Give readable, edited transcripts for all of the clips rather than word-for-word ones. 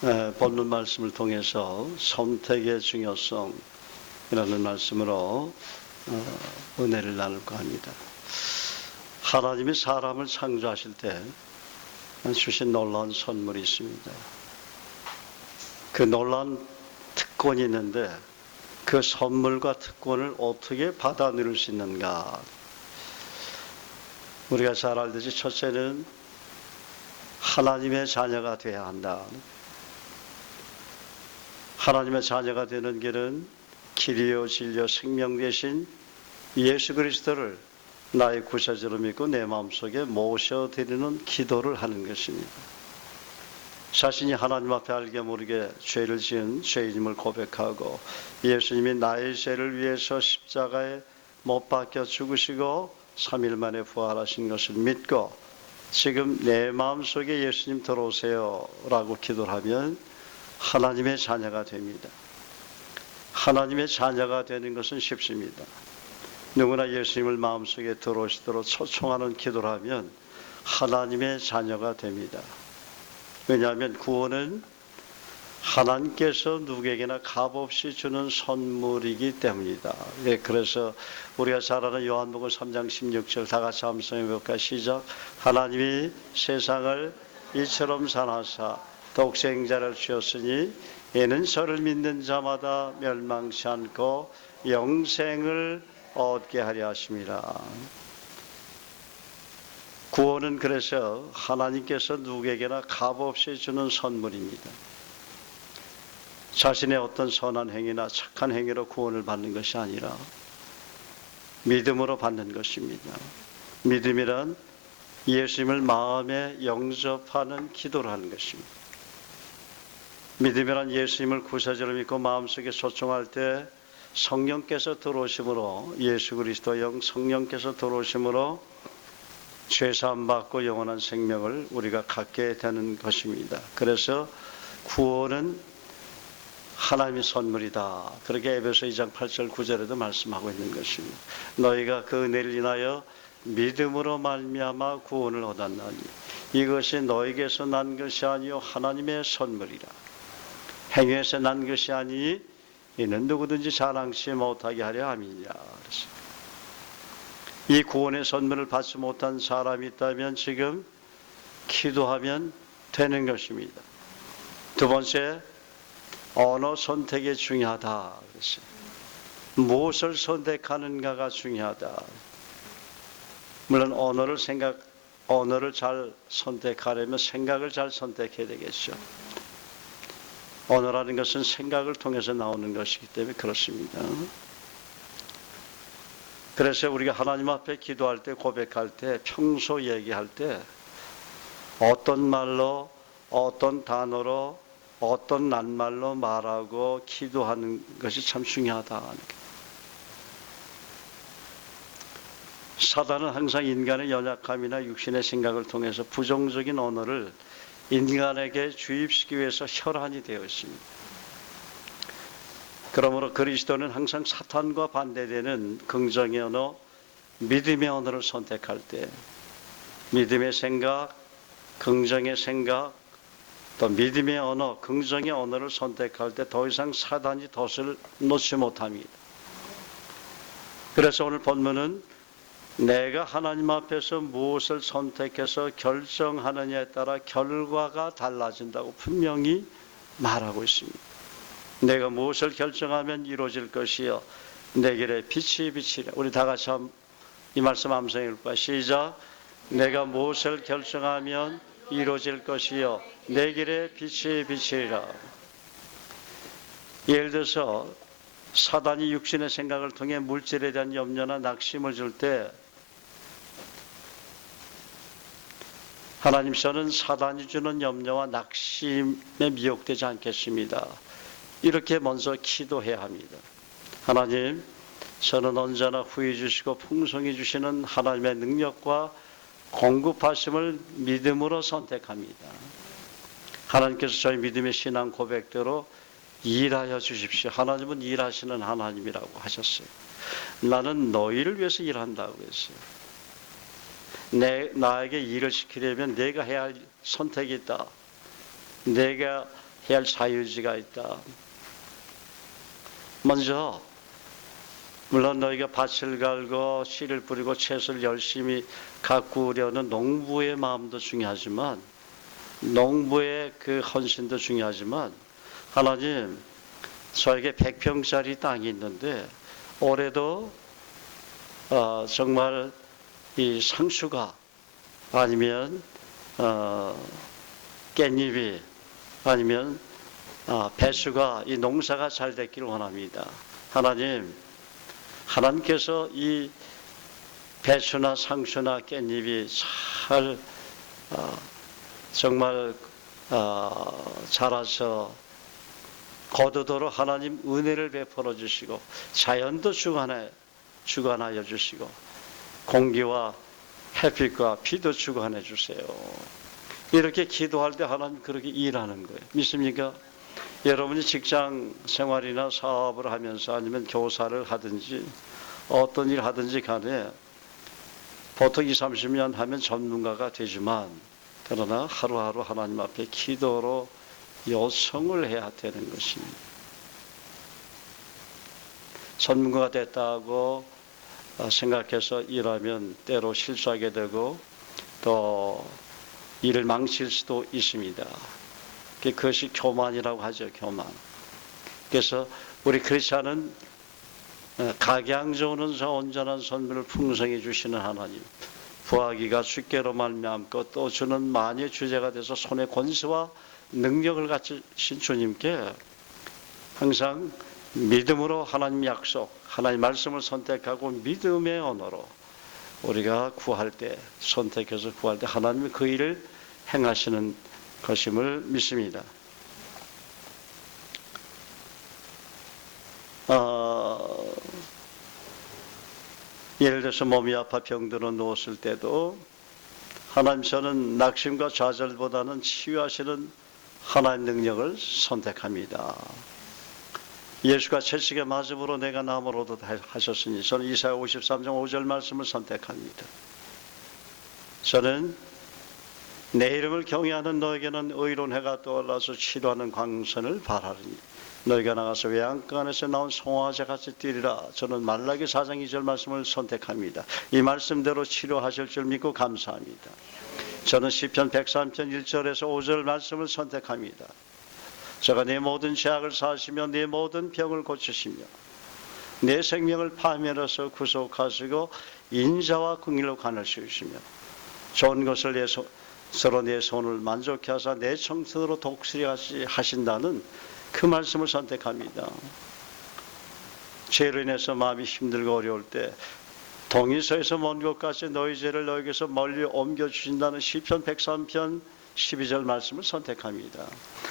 본문 말씀을 통해서 선택의 중요성이라는 말씀으로 은혜를 나눌까 합니다. 하나님이 사람을 창조하실 때 주신 놀라운 선물이 있습니다. 그 놀라운 특권이 있는데 그 선물과 특권을 어떻게 받아 누릴 수 있는가? 우리가 잘 알듯이 첫째는 하나님의 자녀가 되어야 한다. 하나님의 자녀가 되는 길은 길이요 진리요 생명 되신 예수 그리스도를 나의 구세주로 믿고 내 마음속에 모셔드리는 기도를 하는 것입니다. 자신이 하나님 앞에 알게 모르게 죄를 지은 죄인임을 고백하고 예수님이 나의 죄를 위해서 십자가에 못 박혀 죽으시고 3일 만에 부활하신 것을 믿고 지금 내 마음속에 예수님 들어오세요 라고 기도를 하면 하나님의 자녀가 됩니다. 하나님의 자녀가 되는 것은 쉽습니다. 누구나 예수님을 마음속에 들어오시도록 초청하는 기도를 하면 하나님의 자녀가 됩니다. 왜냐하면 구원은 하나님께서 누구에게나 값없이 주는 선물이기 때문이다. 그래서 우리가 잘 아는 요한복음 3장 16절 다 같이 함성해 볼까? 시작. 하나님이 세상을 이처럼 사랑하사 독생자를 주었으니 이는 저를 믿는 자마다 멸망치 않고 영생을 얻게 하려 하심이라. 구원은 그래서 하나님께서 누구에게나 값없이 주는 선물입니다. 자신의 어떤 선한 행위나 착한 행위로 구원을 받는 것이 아니라 믿음으로 받는 것입니다. 믿음이란 예수님을 마음에 영접하는 기도를 하는 것입니다. 믿음이란 예수님을 구세주로 믿고 마음속에 소청할 때 성령께서 들어오심으로 예수 그리스도 영 성령께서 들어오심으로 죄사함 받고 영원한 생명을 우리가 갖게 되는 것입니다. 그래서 구원은 하나님의 선물이다. 그렇게 에베소 2장 8절 9절에도 말씀하고 있는 것입니다. 너희가 그 은혜를 인하여 믿음으로 말미암아 구원을 얻었나니 이것이 너희에게서 난 것이 아니요 하나님의 선물이라. 행위에서 난 것이 아니 이는 누구든지 자랑치 못하게 하려 함이냐. 이 구원의 선물을 받지 못한 사람이 있다면 지금 기도하면 되는 것입니다. 두 번째, 언어 선택이 중요하다. 무엇을 선택하는가가 중요하다. 물론 언어를 잘 선택하려면 생각을 잘 선택해야 되겠죠. 언어라는 것은 생각을 통해서 나오는 것이기 때문에 그렇습니다. 그래서 우리가 하나님 앞에 기도할 때, 고백할 때, 평소 얘기할 때 어떤 말로, 어떤 단어로, 어떤 낱말로 말하고 기도하는 것이 참 중요하다. 사단은 항상 인간의 연약함이나 육신의 생각을 통해서 부정적인 언어를 인간에게 주입시키기 위해서 혈안이 되어 있습니다. 그러므로 그리스도는 항상 사탄과 반대되는 긍정의 언어, 믿음의 언어를 선택할 때 믿음의 생각, 긍정의 생각, 또 믿음의 언어, 긍정의 언어를 선택할 때 더 이상 사단이 덫을 놓지 못합니다. 그래서 오늘 본문은 내가 하나님 앞에서 무엇을 선택해서 결정하느냐에 따라 결과가 달라진다고 분명히 말하고 있습니다. 내가 무엇을 결정하면 이루어질 것이요 내 길에 빛이 비치리라. 우리 다 같이 이 말씀 함성해 볼까요? 시작. 내가 무엇을 결정하면 이루어질 것이요 내 길에 빛이 비치리라. 예를 들어서 사단이 육신의 생각을 통해 물질에 대한 염려나 낙심을 줄 때 하나님, 저는 사단이 주는 염려와 낙심에 미혹되지 않겠습니다. 이렇게 먼저 기도해야 합니다. 하나님, 저는 언제나 후히 주시고 풍성히 주시는 하나님의 능력과 공급하심을 믿음으로 선택합니다. 하나님께서 저희 믿음의 신앙 고백대로 일하여 주십시오. 하나님은 일하시는 하나님이라고 하셨어요. 나는 너희를 위해서 일한다고 했어요. 나에게 일을 시키려면 내가 해야 할 선택이 있다. 내가 해야 할 자유의지가 있다. 먼저 물론 너희가 밭을 갈고 씨를 뿌리고 채소를 열심히 가꾸려는 농부의 마음도 중요하지만, 농부의 그 헌신도 중요하지만, 하나님 저에게 100평짜리 땅이 있는데 올해도 정말 이 상추가 아니면 깻잎이 아니면 배수가, 이 농사가 잘 됐기를 원합니다. 하나님께서 이 배수나 상추나 깻잎이 잘 정말 자라서 거두도록 하나님 은혜를 베풀어 주시고, 자연도 주관하여 주시고, 공기와 햇빛과 비도 주관해 주세요. 이렇게 기도할 때 하나님 그렇게 일하는 거예요. 믿습니까? 여러분이 직장 생활이나 사업을 하면서 아니면 교사를 하든지 어떤 일 하든지 간에 보통 20, 30년 하면 전문가가 되지만, 그러나 하루하루 하나님 앞에 기도로 요청을 해야 되는 것입니다. 전문가가 됐다고 생각해서 일하면 때로 실수하게 되고 또 일을 망칠 수도 있습니다. 그것이 교만이라고 하죠. 교만. 그래서 우리 크리스찬은 각양조는 온전한 선물을 풍성히 주시는 하나님, 부하기가 주께로 말미암고 또 주는 만유의 주제가 돼서 손에 권세와 능력을 갖추신 주님께 항상 믿음으로 하나님 약속, 하나님 말씀을 선택하고 믿음의 언어로 우리가 구할 때, 선택해서 구할 때 하나님이 그 일을 행하시는 것임을 믿습니다. 예를 들어서 몸이 아파 병들어 누웠을 때도 하나님, 저는 낙심과 좌절보다는 치유하시는 하나님 능력을 선택합니다. 예수가 채찍에 맞음으로 내가 나음으로도 하셨으니 저는 이사야 53장 5절 말씀을 선택합니다. 저는 내 이름을 경외하는 너에게는 의로운 해가 떠올라서 치료하는 광선을 바라리니 너희가 나가서 외양간 안에서 나온 송아지 같이 뛰리라. 저는 말라기 4장 2절 말씀을 선택합니다. 이 말씀대로 치료하실 줄 믿고 감사합니다. 저는 시편 103편 1절에서 5절 말씀을 선택합니다. 저가 내 모든 죄악을 사하시며 내 모든 병을 고치시며 내 생명을 파멸해서 구속하시고 인자와 긍휼로 관을 씌우시며 좋은 것을 서로 내 손을 만족케 하사 내 청선으로 독수리같이 하신다는 그 말씀을 선택합니다. 죄로 인해서 마음이 힘들고 어려울 때 동이서에서 먼 곳까지 너희 죄를 너에게서 멀리 옮겨주신다는 시편 103편 12절 말씀을 선택합니다.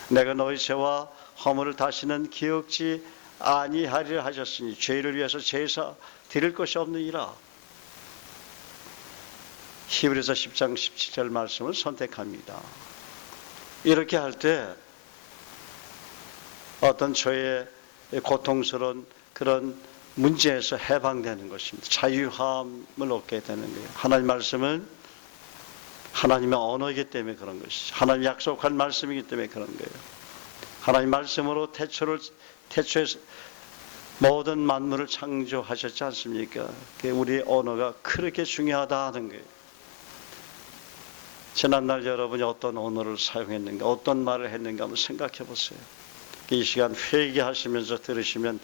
내가 너희 죄와 허물을 다시는 기억지 아니하리라 하셨으니 죄를 위해서 제사 드릴 것이 없느니라. 히브리서 10장 17절 말씀을 선택합니다. 이렇게 할 때 어떤 저의 고통스러운 그런 문제에서 해방되는 것입니다. 자유함을 얻게 되는 거예요. 하나님 말씀은 하나님의 언어이기 때문에 그런 것이죠. 하나님 약속한 말씀이기 때문에 그런 거예요. 하나님 말씀으로 태초에 모든 만물을 창조하셨지 않습니까? 우리의 언어가 그렇게 중요하다는 거예요. 지난날 여러분이 어떤 언어를 사용했는가, 어떤 말을 했는가 한번 생각해 보세요. 이 시간 회개하시면서 들으시면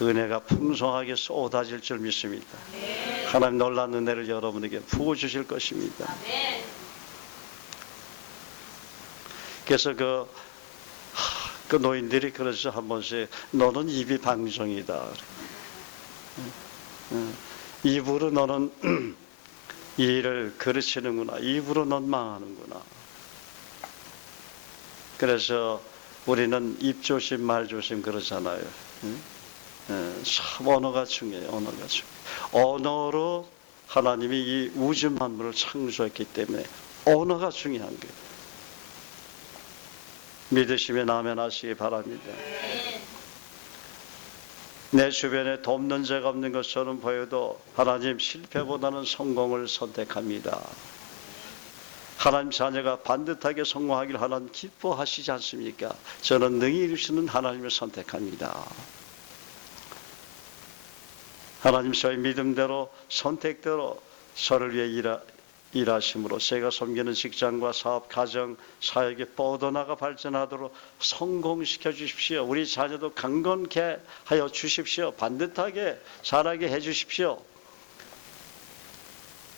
은혜가 풍성하게 쏟아질 줄 믿습니다. 하나님 놀라운 은혜를 여러분에게 부어주실 것입니다. 그래서 그 노인들이 그래서 한 번씩 너는 입이 방정이다. 입으로 너는 이 일을 그르치는구나. 입으로 넌 망하는구나. 그래서 우리는 입 조심 말 조심 그러잖아요. 참 언어가 중요해요. 언어가 중요해요. 언어로 하나님이 이 우주 만물을 창조했기 때문에 언어가 중요한 거예요. 믿으시면 아멘 하시기 바랍니다. 내 주변에 돕는 자가 없는 것처럼 보여도 하나님 실패보다는 성공을 선택합니다. 하나님 자녀가 반듯하게 성공하기를 하나님 기뻐하시지 않습니까? 저는 능히 이루시는 하나님을 선택합니다. 하나님 저의 믿음대로 선택대로 저를 위해 일하심으로 제가 섬기는 직장과 사업, 가정, 사역이 뻗어나가 발전하도록 성공시켜 주십시오. 우리 자녀도 강건케 하여 주십시오. 반듯하게 자라게 해 주십시오.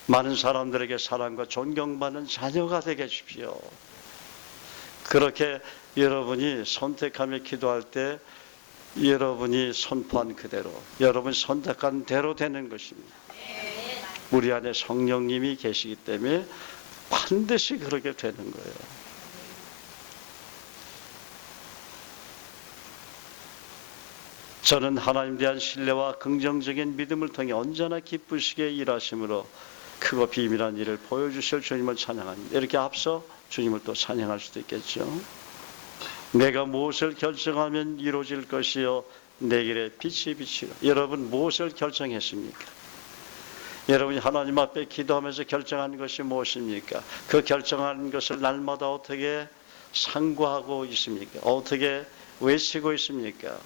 많은 사람들에게 사랑과 존경받는 자녀가 되게 해주십시오. 그렇게 여러분이 선택하며 기도할 때 여러분이 선포한 그대로, 여러분이 선택한 대로 되는 것입니다. 우리 안에 성령님이 계시기 때문에 반드시 그렇게 되는 거예요. 저는 하나님에 대한 신뢰와 긍정적인 믿음을 통해 언제나 기쁘시게 일하심으로 크고 비밀한 일을 보여주실 주님을 찬양합니다. 이렇게 앞서 주님을 또 찬양할 수도 있겠죠. 내가 무엇을 결정하면 이루어질 것이요 내 길에 빛이 비치라. 여러분 무엇을 결정했습니까? 여러분이 하나님 앞에 기도하면서 결정한 것이 무엇입니까? 그 결정한 것을 날마다 어떻게 상고하고 있습니까? 어떻게 외치고 있습니까?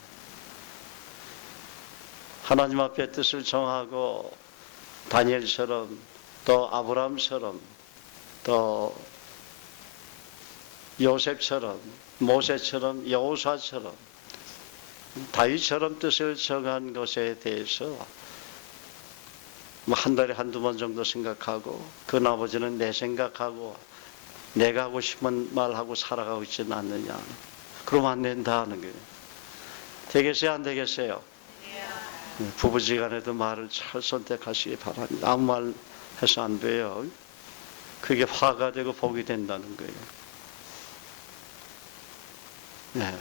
하나님 앞에 뜻을 정하고 다니엘처럼 또 아브라함처럼 또 요셉처럼 모세처럼 여호수아처럼 다윗처럼 뜻을 정한 것에 대해서 한 달에 한두 번 정도 생각하고 그 나머지는 내 생각하고 내가 하고 싶은 말하고 살아가고 있지는 않느냐. 그러면 안 된다 하는 거예요. 되겠어요? 안 되겠어요? 부부지간에도 말을 잘 선택하시기 바랍니다. 아무 말 해서 안 돼요. 그게 화가 되고 복이 된다는 거예요. 네.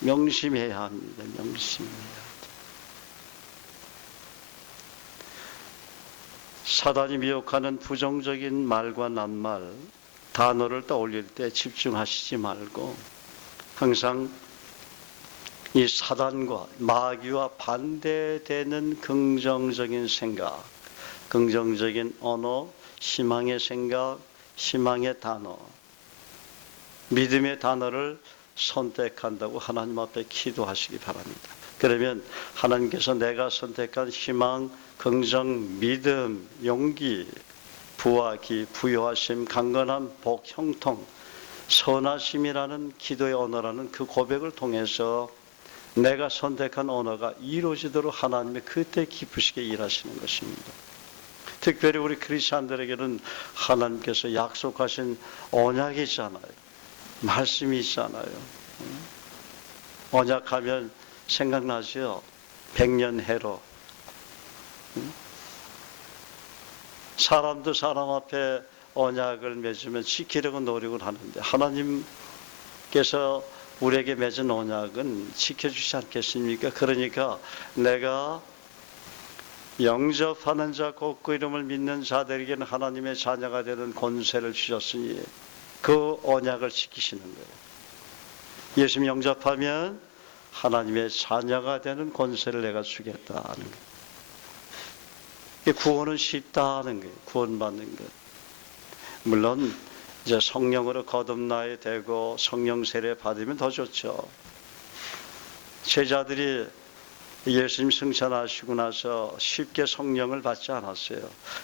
명심해야 합니다. 명심해야 합니다. 사단이 미혹하는 부정적인 말과 낱말, 단어를 떠올릴 때 집중하시지 말고 항상 이 사단과 마귀와 반대되는 긍정적인 생각, 긍정적인 언어, 희망의 생각, 희망의 단어, 믿음의 단어를 선택한다고 하나님 앞에 기도하시기 바랍니다. 그러면 하나님께서 내가 선택한 희망, 긍정, 믿음, 용기, 부하기, 부여하심, 강건함, 복, 형통, 선하심이라는 기도의 언어라는 그 고백을 통해서 내가 선택한 언어가 이루어지도록 하나님의 그때 기쁘시게 일하시는 것입니다. 특별히 우리 크리스찬들에게는 하나님께서 약속하신 언약이 있잖아요. 말씀이 있잖아요. 언약하면 생각나죠? 100년 해로. 사람도 사람 앞에 언약을 맺으면 지키려고 노력을 하는데 하나님께서 우리에게 맺은 언약은 지켜주지 않겠습니까? 그러니까 내가 영접하는 자, 곧 그 이름을 믿는 자들에게는 하나님의 자녀가 되는 권세를 주셨으니 그 언약을 지키시는 거예요. 예수님 영접하면 하나님의 자녀가 되는 권세를 내가 주겠다는 거예요. 구원은 쉽다는 거예요. 구원받는 것. 물론 이제 성령으로 거듭나야 되고 성령 세례 받으면 더 좋죠. 제자들이 예수님 승천하시고 나서 쉽게 성령을 받지 않았어요.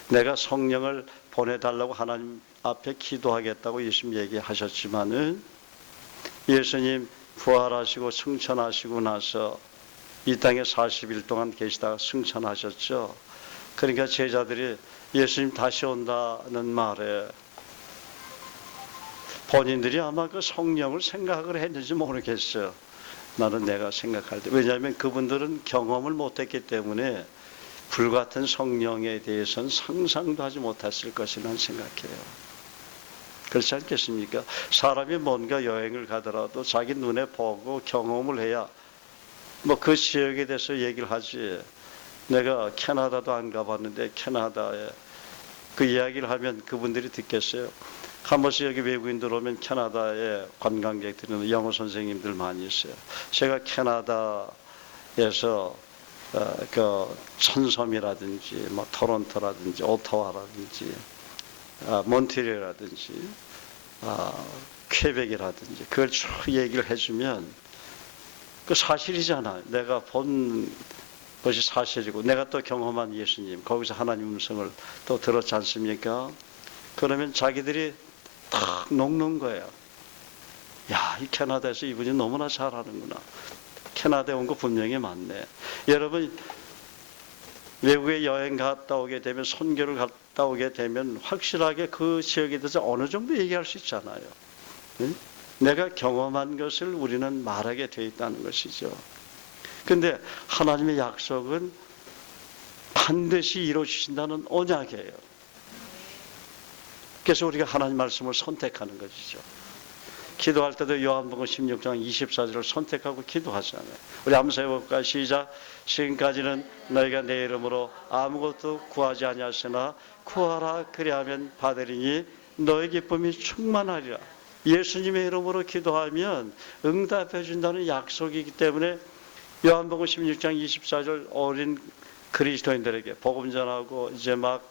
내가 성령을 보내달라고 하나님 앞에 기도하겠다고 예수님 얘기하셨지만은 예수님 부활하시고 승천하시고 나서 이 땅에 40일 동안 계시다가 승천하셨죠. 그러니까 제자들이 예수님 다시 온다는 말에 본인들이 아마 그 성령을 생각을 했는지 모르겠어요. 나는 내가 생각할 때. 왜냐하면 그분들은 경험을 못했기 때문에 불같은 성령에 대해서는 상상도 하지 못했을 것이라는 생각해요. 그렇지 않겠습니까? 사람이 뭔가 여행을 가더라도 자기 눈에 보고 경험을 해야 뭐 그 지역에 대해서 얘기를 하지. 내가 캐나다도 안 가봤는데 캐나다에 그 이야기를 하면 그분들이 듣겠어요? 한 번씩 여기 외국인들 오면 캐나다에 관광객들은 영어 선생님들 많이 있어요. 제가 캐나다에서 그 천섬이라든지 뭐 토론토라든지 오타와라든지 몬트리올이라든지 퀘벡이라든지 그걸 쭉 얘기를 해주면 그 사실이잖아요. 내가 본 것이 사실이고 내가 또 경험한 예수님, 거기서 하나님 음성을 또 들었지 않습니까? 그러면 자기들이 탁 녹는 거예요. 야, 이 캐나다에서 이분이 너무나 잘하는구나. 캐나다에 온 거 분명히 맞네. 여러분, 외국에 여행 갔다 오게 되면, 선교를 갔다 오게 되면 확실하게 그 지역에 대해서 어느 정도 얘기할 수 있잖아요. 응? 내가 경험한 것을 우리는 말하게 되어 있다는 것이죠. 근데 하나님의 약속은 반드시 이루어주신다는 언약이에요. 그래서 우리가 하나님 말씀을 선택하는 것이죠. 기도할 때도 요한복음 16장 24절을 선택하고 기도하잖아요. 우리 한번 해볼까요? 시작. 지금까지는 너희가 내 이름으로 아무것도 구하지 아니하시나 구하라 그리하면 받으리니 너희 기쁨이 충만하리라. 예수님의 이름으로 기도하면 응답해 준다는 약속이기 때문에 요한복음 16장 24절 어린 그리스도인들에게 복음 전하고 이제 막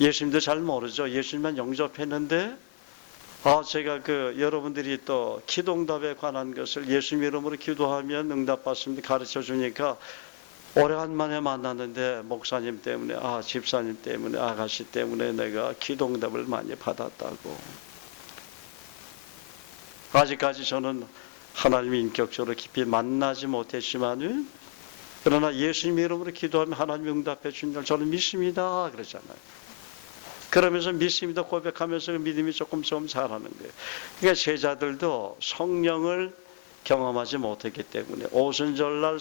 예수님도 잘 모르죠. 예수님만 영접했는데 제가 여러분들이 또 기도응답에 관한 것을 예수님 이름으로 기도하면 응답받습니다 가르쳐 주니까 오래간만에 만났는데 목사님 때문에 집사님 때문에 아가씨 때문에 내가 기도응답을 많이 받았다고. 아직까지 저는 하나님이 인격적으로 깊이 만나지 못했지만은 그러나 예수님 이름으로 기도하면 하나님이 응답해 주는 줄 저는 믿습니다 그러잖아요. 그러면서 믿습니다 고백하면서 믿음이 조금 자라는 거예요. 그러니까 제자들도 성령을 경험하지 못했기 때문에 오순절날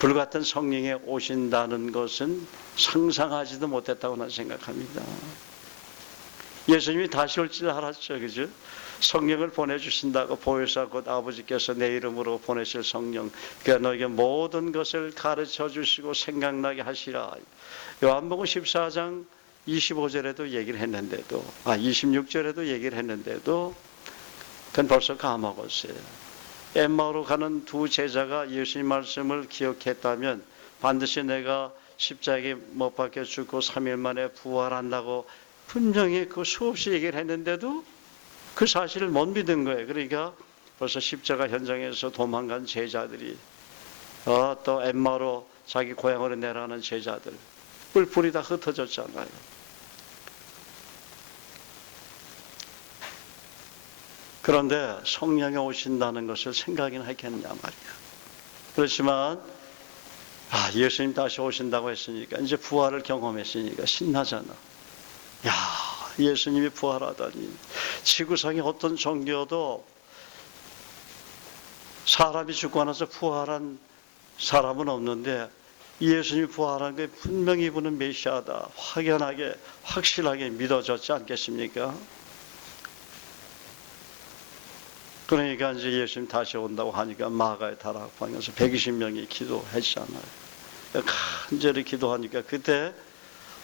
불같은 성령이 오신다는 것은 상상하지도 못했다고 나는 생각합니다. 예수님이 다시 올 줄 알았죠. 그죠? 성령을 보내주신다고 보혜사 곧 아버지께서 내 이름으로 보내실 성령 그러니까 너에게 모든 것을 가르쳐 주시고 생각나게 하시라. 요한복음 14장 25절에도 얘기를 했는데도 26절에도 얘기를 했는데도 그건 벌써 까먹었어요. 엠마오로 가는 두 제자가 예수님 말씀을 기억했다면 반드시 내가 십자가에 못 박혀 죽고 3일 만에 부활한다고 분명히 수없이 얘기를 했는데도 그 사실을 못 믿은 거예요. 그러니까 벌써 십자가 현장에서 도망간 제자들이 또 엠마오로 자기 고향으로 내려가는 제자들 뿔뿔이 다 흩어졌잖아요. 그런데 성령이 오신다는 것을 생각이나 했겠냐 말이야. 그렇지만 예수님 다시 오신다고 했으니까 이제 부활을 경험했으니까 신나잖아. 야, 예수님이 부활하다니. 지구상에 어떤 종교도 사람이 죽고 나서 부활한 사람은 없는데 예수님이 부활한 게 분명히 이분은 메시아다. 확연하게 확실하게 믿어졌지 않겠습니까? 그러니까 이제 예수님 다시 온다고 하니까 마가의 다락방에서 120명이 기도했잖아요. 간절히 기도하니까 그때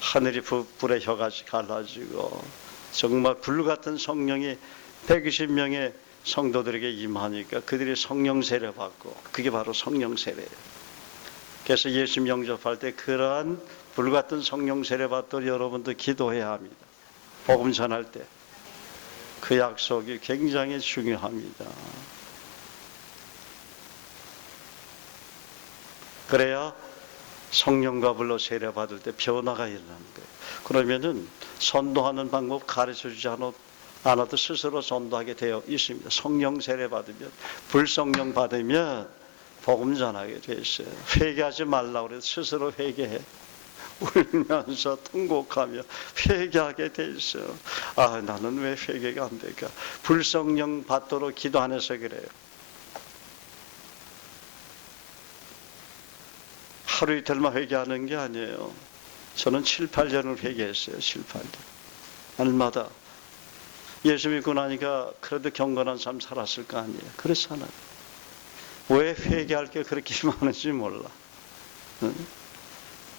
하늘이 불의 혀같이 갈라지고 정말 불같은 성령이 120명의 성도들에게 임하니까 그들이 성령 세례 받고 그게 바로 성령 세례예요. 그래서 예수님 영접할 때 그러한 불같은 성령 세례 받도록 여러분도 기도해야 합니다. 복음 전할 때. 그 약속이 굉장히 중요합니다. 그래야 성령과 불로 세례 받을 때 변화가 일어나는 거예요. 그러면은 전도하는 방법 가르쳐 주지 않아도 스스로 전도하게 되어 있습니다. 성령 세례 받으면 불성령 받으면 복음 전하게 돼 있어요. 회개하지 말라고 그래서 스스로 회개해. 울면서 통곡하며 회개하게 돼 있어요. 나는 왜 회개가 안 될까? 불성령 받도록 기도 안 해서 그래요. 하루 이틀만 회개하는 게 아니에요. 저는 7, 8년을 회개했어요. 7, 8년. 날마다. 예수 믿고 나니까 그래도 경건한 삶 살았을 거 아니에요. 그렇잖아요. 왜 회개할 게 그렇게 많은지 몰라. 응?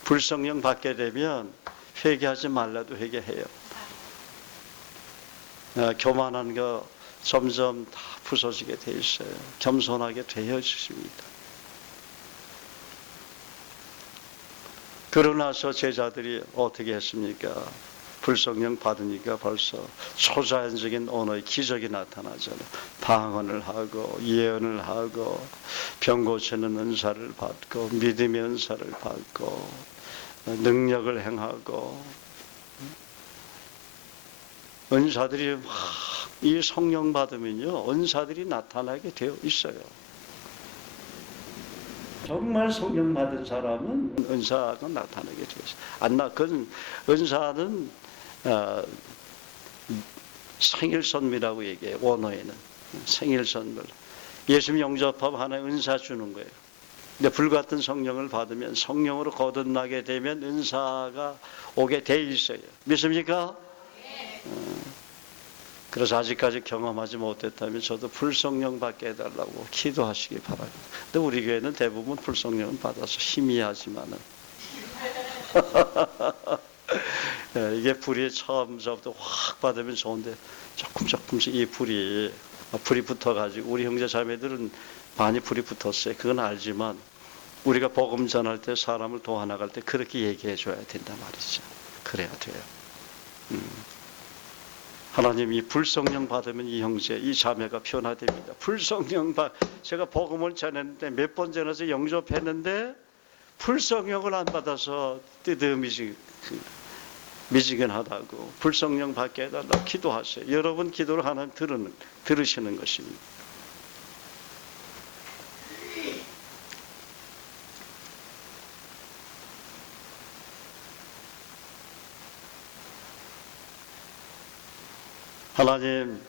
불성령 받게 되면 회개하지 말라도 회개해요. 교만한 거 점점 다 부서지게 돼 있어요. 겸손하게 되어집니다. 그러고 나서 제자들이 어떻게 했습니까? 불성령 받으니까 벌써 초자연적인 언어의 기적이 나타나잖아요. 방언을 하고 예언을 하고 병 고치는 은사를 받고 믿음의 은사를 받고 능력을 행하고 은사들이 이 성령 받으면요 은사들이 나타나게 되어 있어요. 정말 성령 받은 사람은 은사가 나타나게 되어 있어요. 그건 은사는 생일 선물이라고 얘기해요. 원어에는 생일 선물. 예수님 영접하면 하나의 은사 주는 거예요. 근데 불같은 성령을 받으면 성령으로 거듭나게 되면 은사가 오게 돼 있어요. 믿습니까? 그래서 아직까지 경험하지 못했다면 저도 불성령 받게 해달라고 기도하시기 바랍니다. 근데 우리 교회는 대부분 불성령은 받아서 희미하지만은 이게 불이 처음부터 확 받으면 좋은데 조금씩 이 불이 붙어가지고 우리 형제 자매들은 많이 불이 붙었어요. 그건 알지만 우리가 복음 전할 때 사람을 도와나갈 때 그렇게 얘기해 줘야 된단 말이죠. 그래야 돼요. 하나님 이 불성령 받으면 이 형제, 이 자매가 변화됩니다. 불성령 제가 복음을 전했는데 몇 번 전해서 영접했는데 불성령을 안 받아서 미지근하다고 불성령 받게 해달라고 기도하세요. 여러분 기도를 하나님 들으시는 것입니다. 하나님,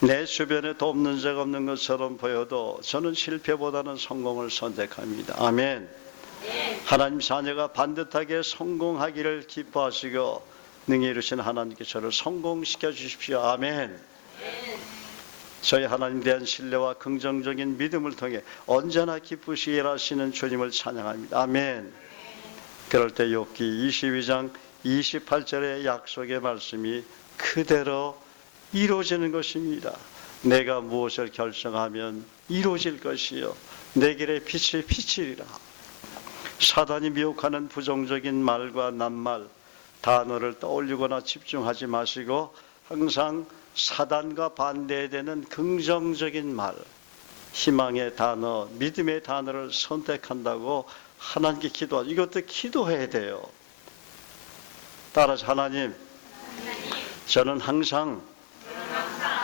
내 주변에 돕는 자가 없는 것처럼 보여도 저는 실패보다는 성공을 선택합니다. 아멘. 하나님 자녀가 반듯하게 성공하기를 기뻐하시고 능히 이루신 하나님께 저를 성공시켜 주십시오. 아멘. 저희 하나님에 대한 신뢰와 긍정적인 믿음을 통해 언제나 기쁘시게 일하시는 주님을 찬양합니다. 아멘. 그럴 때 욥기 22장 28절의 약속의 말씀이 그대로 이루어지는 것입니다. 내가 무엇을 결정하면 이루어질 것이요 내 길에 빛을 비치리라. 사단이 미혹하는 부정적인 말과 낱말, 단어를 떠올리거나 집중하지 마시고 항상 사단과 반대되는 긍정적인 말, 희망의 단어, 믿음의 단어를 선택한다고 하나님께 기도하죠. 이것도 기도해야 돼요. 따라서 하나님, 저는 항상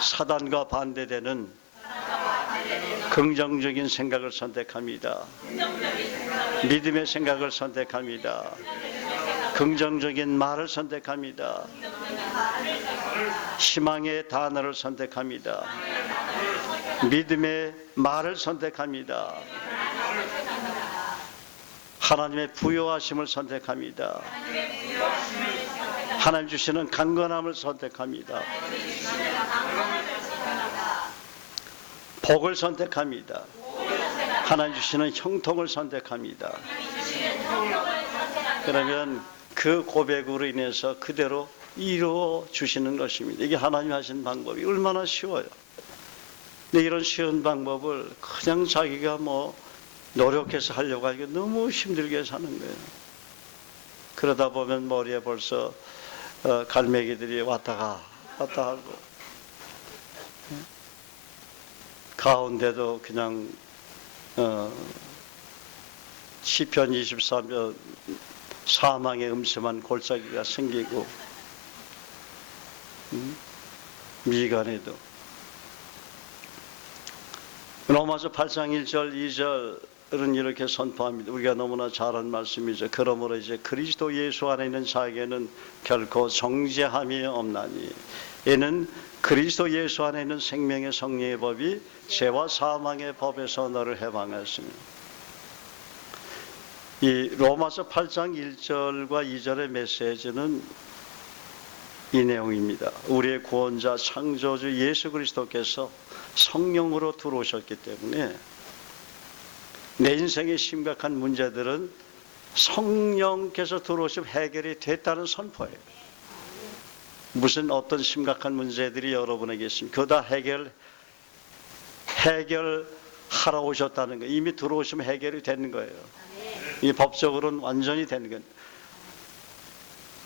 사단과 반대되는 긍정적인 생각을 선택합니다. 믿음의 생각을 선택합니다. 긍정적인 말을 선택합니다. 희망의 단어를 선택합니다. 믿음의 말을 선택합니다. 하나님의 부요하심을 선택합니다. 하나님 주시는 강건함을 선택합니다. 복을 선택합니다. 하나님 주시는 형통을 선택합니다. 그러면 그 고백으로 인해서 그대로 이루어 주시는 것입니다. 이게 하나님 하신 방법이 얼마나 쉬워요. 근데 이런 쉬운 방법을 그냥 자기가 노력해서 하려고 하니까 너무 힘들게 사는 거예요. 그러다 보면 머리에 벌써 갈매기들이 왔다 하고 가운데도 그냥 시편 23편 사망의 음침한 골짜기가 생기고 미간에도 로마서 8장 1절 2절은 이렇게 선포합니다. 우리가 너무나 잘 아는 말씀이죠. 그러므로 이제 그리스도 예수 안에 있는 자에게는 결코 정죄함이 없나니 이는 그리스도 예수 안에 있는 생명의 성령의 법이 죄와 사망의 법에서 너를 해방했으며. 이 로마서 8장 1절과 2절의 메시지는 이 내용입니다. 우리의 구원자 창조주 예수 그리스도께서 성령으로 들어오셨기 때문에 내 인생의 심각한 문제들은 성령께서 들어오시면 해결이 됐다는 선포예요. 무슨 어떤 심각한 문제들이 여러분에게 있습니까? 그거 다 해결하러 오셨다는 거예요. 이미 들어오시면 해결이 되는 거예요. 이 법적으로는 완전히 되는 거예요.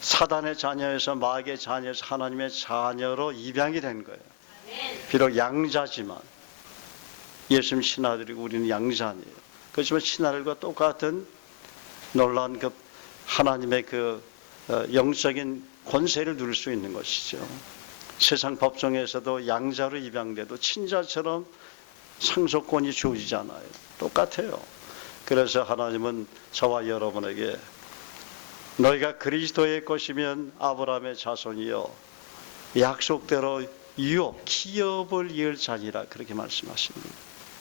사단의 자녀에서 마귀의 자녀에서 하나님의 자녀로 입양이 된 거예요. 비록 양자지만 예수님 신하들이고 우리는 양자아니에요. 그렇지만 신하들과 똑같은 놀라운 그 하나님의 그 영적인 권세를 누릴 수 있는 것이죠. 세상 법정에서도 양자로 입양돼도 친자처럼 상속권이 주어지잖아요. 똑같아요. 그래서 하나님은 저와 여러분에게 너희가 그리스도의 것이면 아브라함의 자손이요 약속대로 유업, 기업을 이을 자니라 그렇게 말씀하십니다.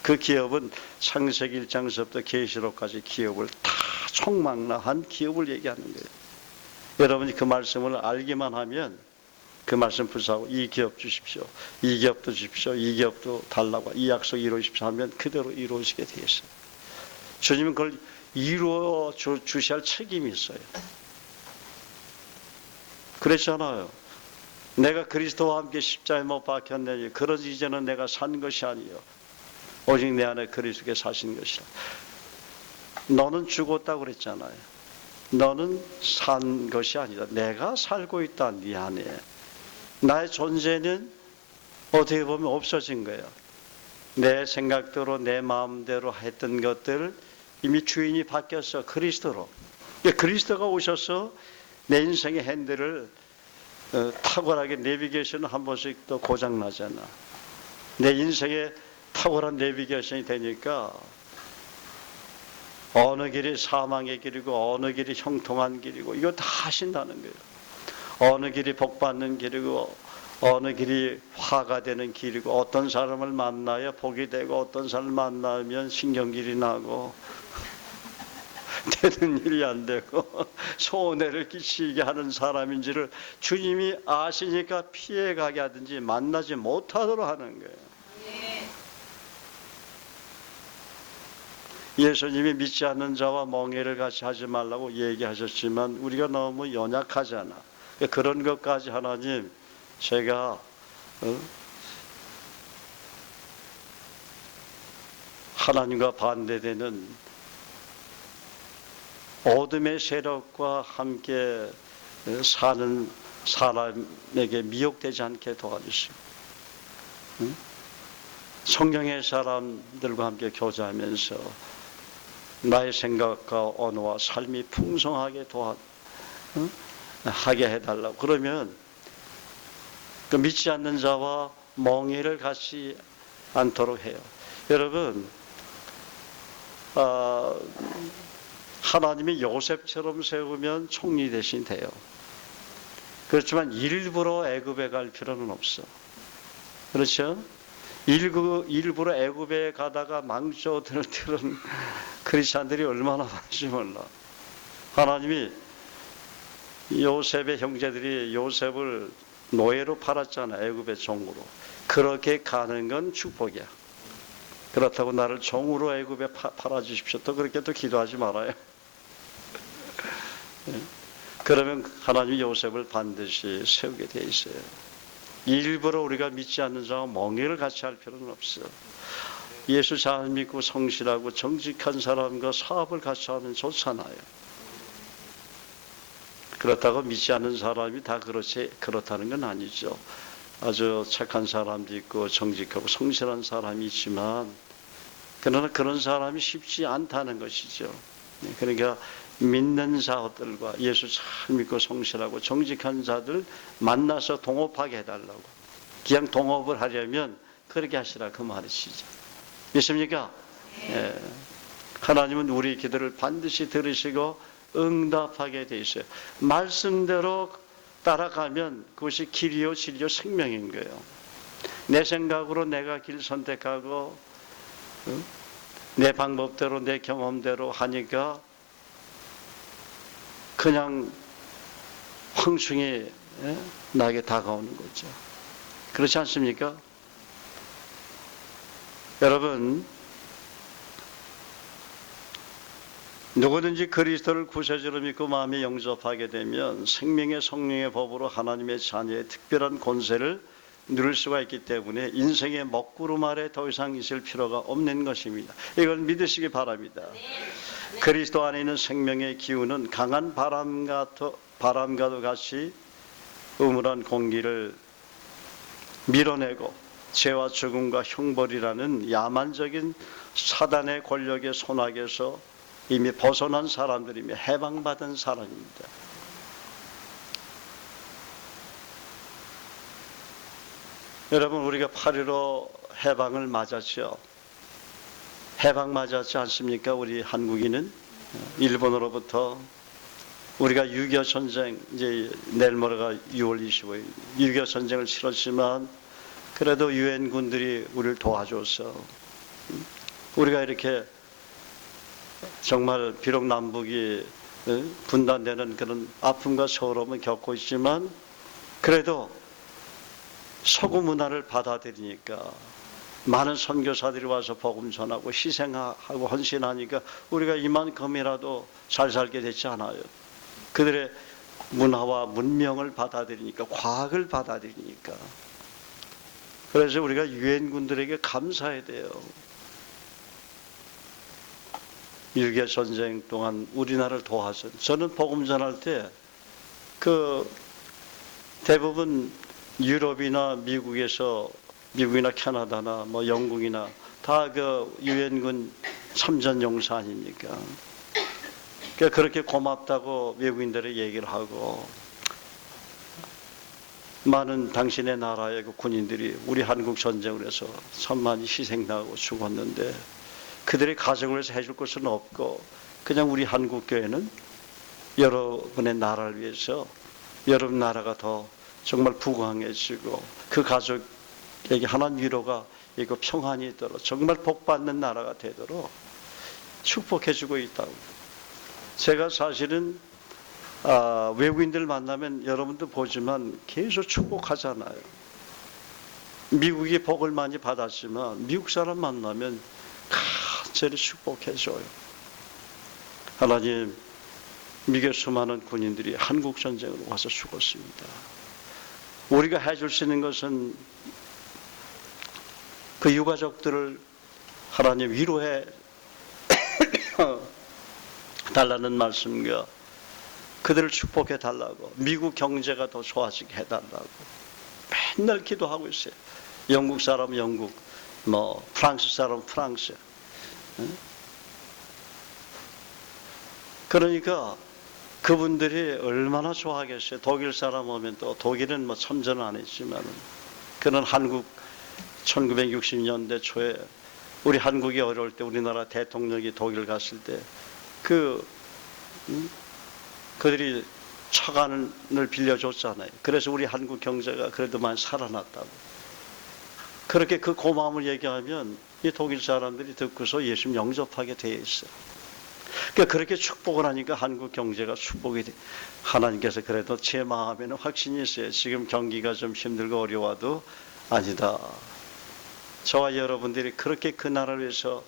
그 기업은 창세기 1장서부터 계시록까지 기업을 다 총망라한 기업을 얘기하는 거예요. 여러분이 그 말씀을 알기만 하면 그 말씀 붙잡고 이 기업 주십시오. 이 기업도 주십시오. 이 기업도 달라고 이 약속 이루십시오 하면 그대로 이루어지게 되어 있어요. 주님은 그걸 이루어 주셔야 할 책임이 있어요. 그랬잖아요. 내가 그리스도와 함께 십자가에 못 박혔느니 그러지 이제는 내가 산 것이 아니요 오직 내 안에 그리스도께 사신 것이라. 너는 죽었다고 그랬잖아요. 너는 산 것이 아니다. 내가 살고 있다 네 안에. 나의 존재는 어떻게 보면 없어진 거예요. 내 생각대로 내 마음대로 했던 것들 이미 주인이 바뀌었어. 그리스도로. 그리스도가 오셔서 내 인생의 핸들을 탁월하게 내비게이션을 한 번씩 또 고장나잖아. 내 인생에 탁월한 내비게이션이 되니까 어느 길이 사망의 길이고 어느 길이 형통한 길이고 이거 다 하신다는 거예요. 어느 길이 복받는 길이고 어느 길이 화가 되는 길이고 어떤 사람을 만나야 복이 되고 어떤 사람을 만나면 신경질이 나고 되는 일이 안 되고 손해를 끼치게 하는 사람인지를 주님이 아시니까 피해가게 하든지 만나지 못하도록 하는 거예요. 예수님이 믿지 않는 자와 멍에를 같이 하지 말라고 얘기하셨지만 우리가 너무 연약하잖아. 그런 것까지 하나님 제가 하나님과 반대되는 어둠의 세력과 함께 사는 사람에게 미혹되지 않게 도와주시고 성령의 사람들과 함께 교제하면서 나의 생각과 언어와 삶이 풍성하게 하게 해달라고. 그러면 그 믿지 않는 자와 멍에를 같이 않도록 해요. 여러분 하나님이 요셉처럼 세우면 총리 대신 돼요. 그렇지만 일부러 애굽에 갈 필요는 없어. 그렇죠? 일부러 애굽에 가다가 망쳐드는 크리스찬들이 얼마나 많은지 몰라. 하나님이 요셉의 형제들이 요셉을 노예로 팔았잖아. 애굽의 종으로. 그렇게 가는 건 축복이야. 그렇다고 나를 종으로 애굽에 팔아주십시오. 또 그렇게 또 기도하지 말아요. 그러면 하나님이 요셉을 반드시 세우게 돼 있어요. 일부러 우리가 믿지 않는 자와 멍에를 같이 할 필요는 없어요. 예수 잘 믿고 성실하고 정직한 사람과 사업을 같이 하면 좋잖아요. 그렇다고 믿지 않는 사람이 다 그렇다는 건 아니죠. 아주 착한 사람도 있고 정직하고 성실한 사람이 있지만 그러나 그런 사람이 쉽지 않다는 것이죠. 그러니까 믿는 자들과 예수 잘 믿고 성실하고 정직한 자들 만나서 동업하게 해달라고. 그냥 동업을 하려면 그렇게 하시라 그 말이시죠. 믿습니까? 예. 하나님은 우리 기도를 반드시 들으시고 응답하게 돼 있어요. 말씀대로 따라가면 그것이 길이요 진리요 생명인 거예요. 내 생각으로 내가 길 선택하고 내 방법대로 내 경험대로 하니까 그냥 황충이 나에게 다가오는 거죠. 그렇지 않습니까? 여러분, 누구든지 그리스도를 구세주로 믿고 마음에 영접하게 되면 생명의 성령의 법으로 하나님의 자녀의 특별한 권세를 누릴 수가 있기 때문에 인생의 먹구름 아래 더 이상 있을 필요가 없는 것입니다. 이걸 믿으시기 바랍니다. 그리스도 안에 있는 생명의 기운은 강한 바람과 바람과도 같이 음울한 공기를 밀어내고 죄와 죽음과 형벌이라는 야만적인 사단의 권력의 손아귀에서 이미 벗어난 사람들이며 해방받은 사람입니다. 여러분, 우리가 8.15 해방을 맞았죠. 해방 맞았지 않습니까? 우리 한국인은 일본으로부터 우리가 6.25 전쟁, 이제 내일 모레가 6월 25일 6.25 전쟁을 치렀지만 그래도 유엔 군들이 우리를 도와줘서 우리가 이렇게 정말 비록 남북이 분단되는 그런 아픔과 서러움을 겪고 있지만 그래도 서구 문화를 받아들이니까 많은 선교사들이 와서 복음 전하고 희생하고 헌신하니까 우리가 이만큼이라도 잘 살게 되지 않아요. 그들의 문화와 문명을 받아들이니까, 과학을 받아들이니까. 그래서 우리가 유엔군들에게 감사해야 돼요. 6.25 전쟁 동안 우리나라를 도와서 저는 복음 전할 때 대부분 유럽이나 미국이나 캐나다나 뭐 영국이나 다 유엔군 참전용사 아닙니까? 그러니까 그렇게 고맙다고 외국인들에게 얘기를 하고 많은 당신의 나라의 군인들이 우리 한국 전쟁을 해서 참 많이 희생당하고 죽었는데 그들의 가정을 위해서 해줄 것은 없고 그냥 우리 한국 교회는 여러분의 나라를 위해서 여러분 나라가 더 정말 부강해지고 그 가족에게 하나님 위로가 있고 평안이 있도록 정말 복받는 나라가 되도록 축복해주고 있다고. 제가 사실은 외국인들 만나면 여러분도 보지만 계속 축복하잖아요. 미국이 복을 많이 받았지만 미국 사람 만나면 간절히 축복해줘요. 하나님, 미국의 수많은 군인들이 한국 전쟁으로 와서 죽었습니다. 우리가 해줄 수 있는 것은 그 유가족들을 하나님 위로해 달라는 말씀과 그들을 축복해 달라고, 미국 경제가 더 좋아지게 해달라고 맨날 기도하고 있어요. 영국 사람 영국, 프랑스 사람 프랑스. 그러니까 그분들이 얼마나 좋아하겠어요. 독일 사람 오면 또 독일은 참전은 안 했지만 그런 한국 1960년대 초에 우리 한국이 어려울 때 우리나라 대통령이 독일 갔을 때 그들이 차관을 빌려줬잖아요. 그래서 우리 한국 경제가 그래도 많이 살아났다고. 그렇게 그 고마움을 얘기하면 이 독일 사람들이 듣고서 예수님 영접하게 되어 있어요. 그러니까 그렇게 축복을 하니까 한국 경제가 축복이 돼. 하나님께서 그래도 제 마음에는 확신이 있어요. 지금 경기가 좀 힘들고 어려워도 아니다. 저와 여러분들이 그렇게 그 나라를 위해서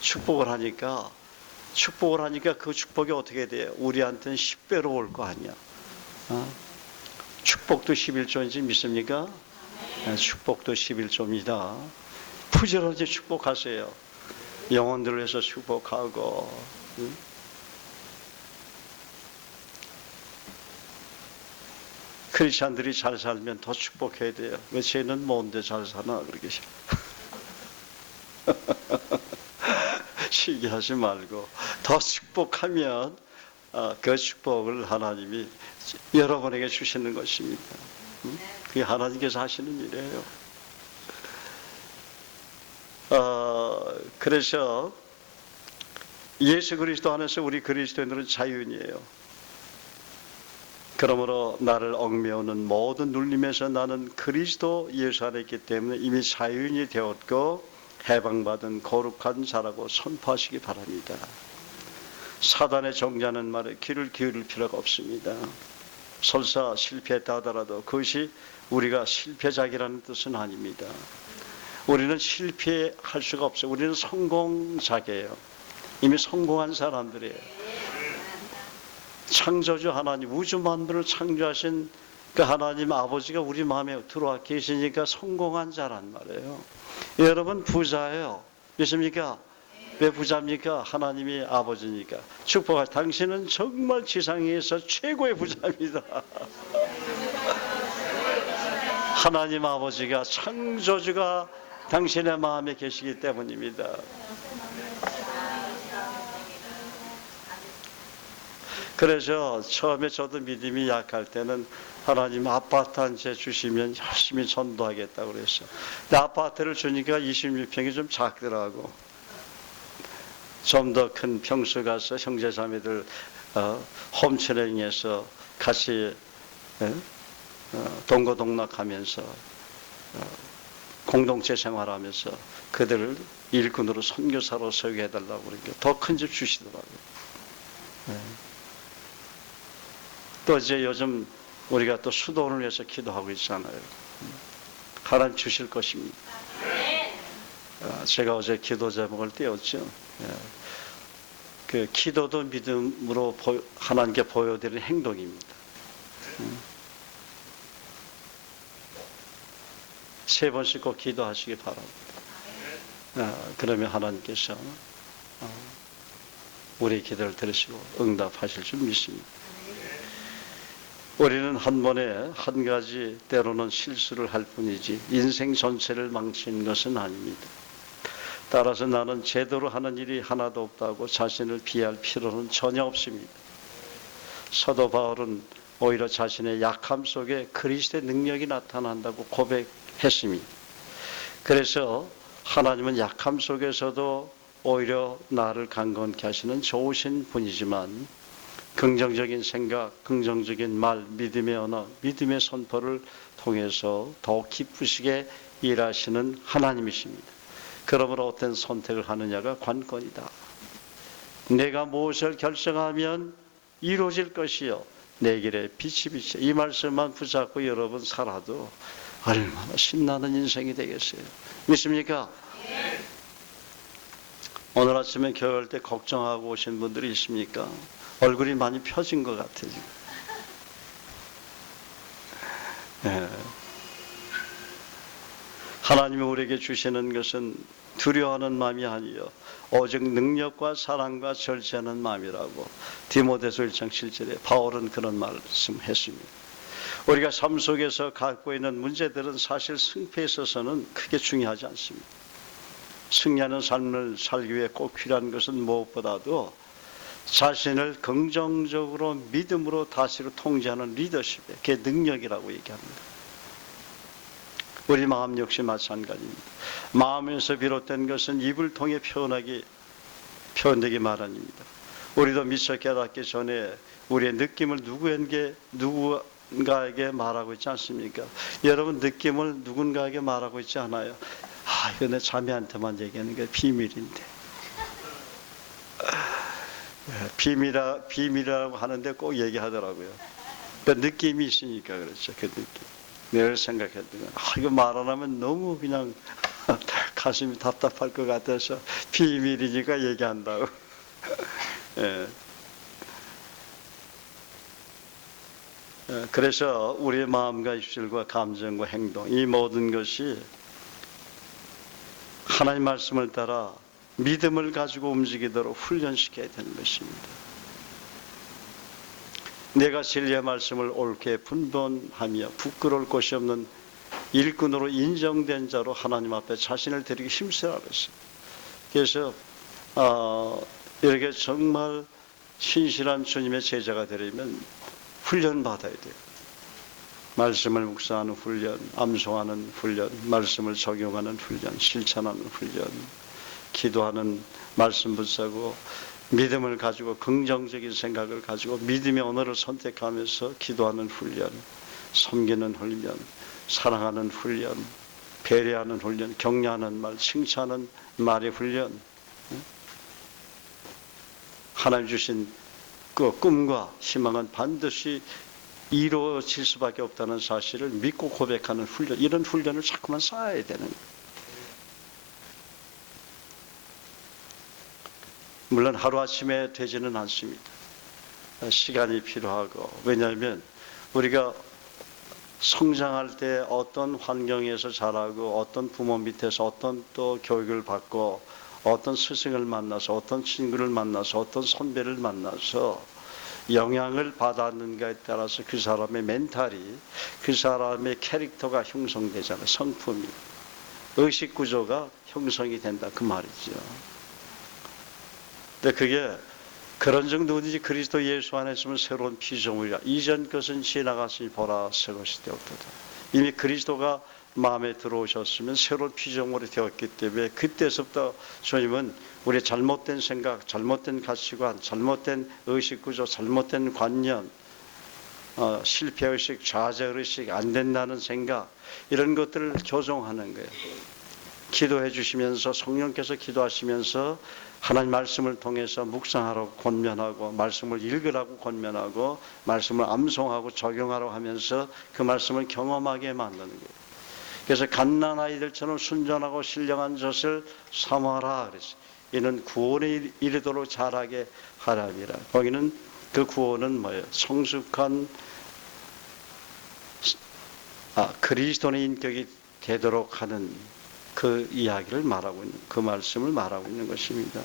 축복을 하니까 그 축복이 어떻게 돼요? 우리한테는 10배로 올 거 아니야. 축복도 11조인지 믿습니까? 축복도 11조입니다. 부지런히 축복하세요. 영혼들을 위해서 축복하고. 크리스찬들이 잘 살면 더 축복해야 돼요. 왜 쟤는 뭔데 잘 사나 그렇게 시기하지 말고 더 축복하면 그 축복을 하나님이 여러분에게 주시는 것입니다. 그게 하나님께서 하시는 일이에요. 그래서 예수 그리스도 안에서 우리 그리스도인들은 자유인이에요. 그러므로 나를 얽매우는 모든 눌림에서 나는 그리스도 예수 안에 있기 때문에 이미 자유인이 되었고 해방받은 거룩한 자라고 선포하시기 바랍니다. 사단의 정죄하는 말에 귀를 기울일 필요가 없습니다. 설사 실패했다 하더라도 그것이 우리가 실패작이라는 뜻은 아닙니다. 우리는 실패할 수가 없어요. 우리는 성공작이에요. 이미 성공한 사람들이에요. 창조주 하나님, 우주 만물을 창조하신 그 하나님 아버지가 우리 마음에 들어와 계시니까 성공한 자란 말이에요. 여러분 부자예요. 믿습니까? 왜 부자입니까? 하나님이 아버지니까. 축복하. 당신은 정말 지상에서 최고의 부자입니다. 하나님 아버지가 창조주가 당신의 마음에 계시기 때문입니다. 그래서 처음에 저도 믿음이 약할 때는 하나님 아파트 한 채 주시면 열심히 전도하겠다고 그랬어. 근데 아파트를 주니까 26평이 좀 작더라고. 좀 더 큰 평수 가서 형제자매들 홈트레이닝에서 같이 동고동락하면서 공동체 생활하면서 그들을 일꾼으로 선교사로 소개해달라고 그러니까 더 큰 집 주시더라고요. 또 이제 요즘 우리가 또 수도원을 위해서 기도하고 있잖아요. 하나님 주실 것입니다. 제가 어제 기도 제목을 띄웠죠. 그 기도도 믿음으로 하나님께 보여드리는 행동입니다. 세 번씩 꼭 기도하시기 바랍니다. 그러면 하나님께서 우리의 기도를 들으시고 응답하실 줄 믿습니다. 우리는 한 번에 한 가지 때로는 실수를 할 뿐이지 인생 전체를 망치는 것은 아닙니다. 따라서 나는 제대로 하는 일이 하나도 없다고 자신을 비할 필요는 전혀 없습니다. 사도 바울은 오히려 자신의 약함 속에 그리스도의 능력이 나타난다고 고백했습니다. 그래서 하나님은 약함 속에서도 오히려 나를 강건케 하시는 좋으신 분이지만 긍정적인 생각, 긍정적인 말, 믿음의 언어, 믿음의 선포를 통해서 더욱 기쁘시게 일하시는 하나님이십니다. 그러므로 어떤 선택을 하느냐가 관건이다. 내가 무엇을 결정하면 이루어질 것이요 내 길에 빛이 비쳐. 이 말씀만 붙잡고 여러분 살아도 얼마나 신나는 인생이 되겠어요. 믿습니까? 오늘 아침에 교회할 때 걱정하고 오신 분들이 있습니까? 얼굴이 많이 펴진 것 같아요. 하나님이 우리에게 주시는 것은 두려워하는 마음이 아니요 오직 능력과 사랑과 절제하는 마음이라고 디모데서 1장 7절에 바울은 그런 말씀했습니다. 우리가 삶 속에서 갖고 있는 문제들은 사실 승패에 있어서는 크게 중요하지 않습니다. 승리하는 삶을 살기 위해 꼭 필요한 것은 무엇보다도 자신을 긍정적으로 믿음으로 다스리고 통제하는 리더십의 그 능력이라고 얘기합니다. 우리 마음 역시 마찬가지입니다. 마음에서 비롯된 것은 입을 통해 표현되기 마련입니다. 우리도 미처 깨닫기 전에 우리의 느낌을 누군가에게 말하고 있지 않습니까? 여러분 느낌을 누군가에게 말하고 있지 않아요? 이거 내 자매한테만 얘기하는 게 비밀인데. 비밀이라고 하는데 꼭 얘기하더라고요. 그 느낌이 있으니까 그렇죠. 그 느낌. 늘 생각했던 이거 말 안 하면 너무 그냥 가슴이 답답할 것 같아서 비밀이니까 얘기한다고. 그래서 우리의 마음과 입술과 감정과 행동 이 모든 것이 하나님 말씀을 따라 믿음을 가지고 움직이도록 훈련시켜야 되는 것입니다. 내가 진리의 말씀을 옳게 분별하며 부끄러울 것이 없는 일꾼으로 인정된 자로 하나님 앞에 자신을 드리기 힘쓰라 그랬어요. 그래서 이렇게 정말 신실한 주님의 제자가 되려면 훈련 받아야 돼요. 말씀을 묵상하는 훈련, 암송하는 훈련, 말씀을 적용하는 훈련, 실천하는 훈련, 기도하는 말씀 붙잡고 믿음을 가지고 긍정적인 생각을 가지고 믿음의 언어를 선택하면서 기도하는 훈련, 섬기는 훈련, 사랑하는 훈련, 배려하는 훈련, 격려하는 말, 칭찬하는 말의 훈련. 하나님 주신 그 꿈과 희망은 반드시 이루어질 수밖에 없다는 사실을 믿고 고백하는 훈련, 이런 훈련을 자꾸만 쌓아야 되는 거예요. 물론 하루아침에 되지는 않습니다. 시간이 필요하고, 왜냐하면 우리가 성장할 때 어떤 환경에서 자라고 어떤 부모 밑에서 어떤 또 교육을 받고 어떤 스승을 만나서 어떤 친구를 만나서 어떤 선배를 만나서 영향을 받았는가에 따라서 그 사람의 멘탈이, 그 사람의 캐릭터가 형성되잖아요. 성품이, 의식 구조가 형성이 된다 그 말이죠. 근데 그게 그런 정도든지 그리스도 예수 안에 있으면 새로운 피조물이라. 이전 것은 지나갔으니 보라 새 것이 되었도다. 이미 그리스도가 마음에 들어오셨으면 새로운 피조물이 되었기 때문에 그때서부터 주님은 우리의 잘못된 생각, 잘못된 가치관, 잘못된 의식구조, 잘못된 관념, 실패의식, 좌절의식, 안 된다는 생각, 이런 것들을 교정하는 거예요. 기도해 주시면서, 성령께서 기도하시면서 하나님 말씀을 통해서 묵상하라고 권면하고, 말씀을 읽으라고 권면하고, 말씀을 암송하고 적용하라고 하면서 그 말씀을 경험하게 만드는 거예요. 그래서 갓난아이들처럼 순전하고 신령한 젖을 사모하라 그랬어요. 이는 구원에 이르도록 자라게 하라니라. 거기는 그 구원은 뭐예요? 성숙한 그리스도의 인격이 되도록 하는 그 이야기를 말하고 있는, 그 말씀을 말하고 있는 것입니다.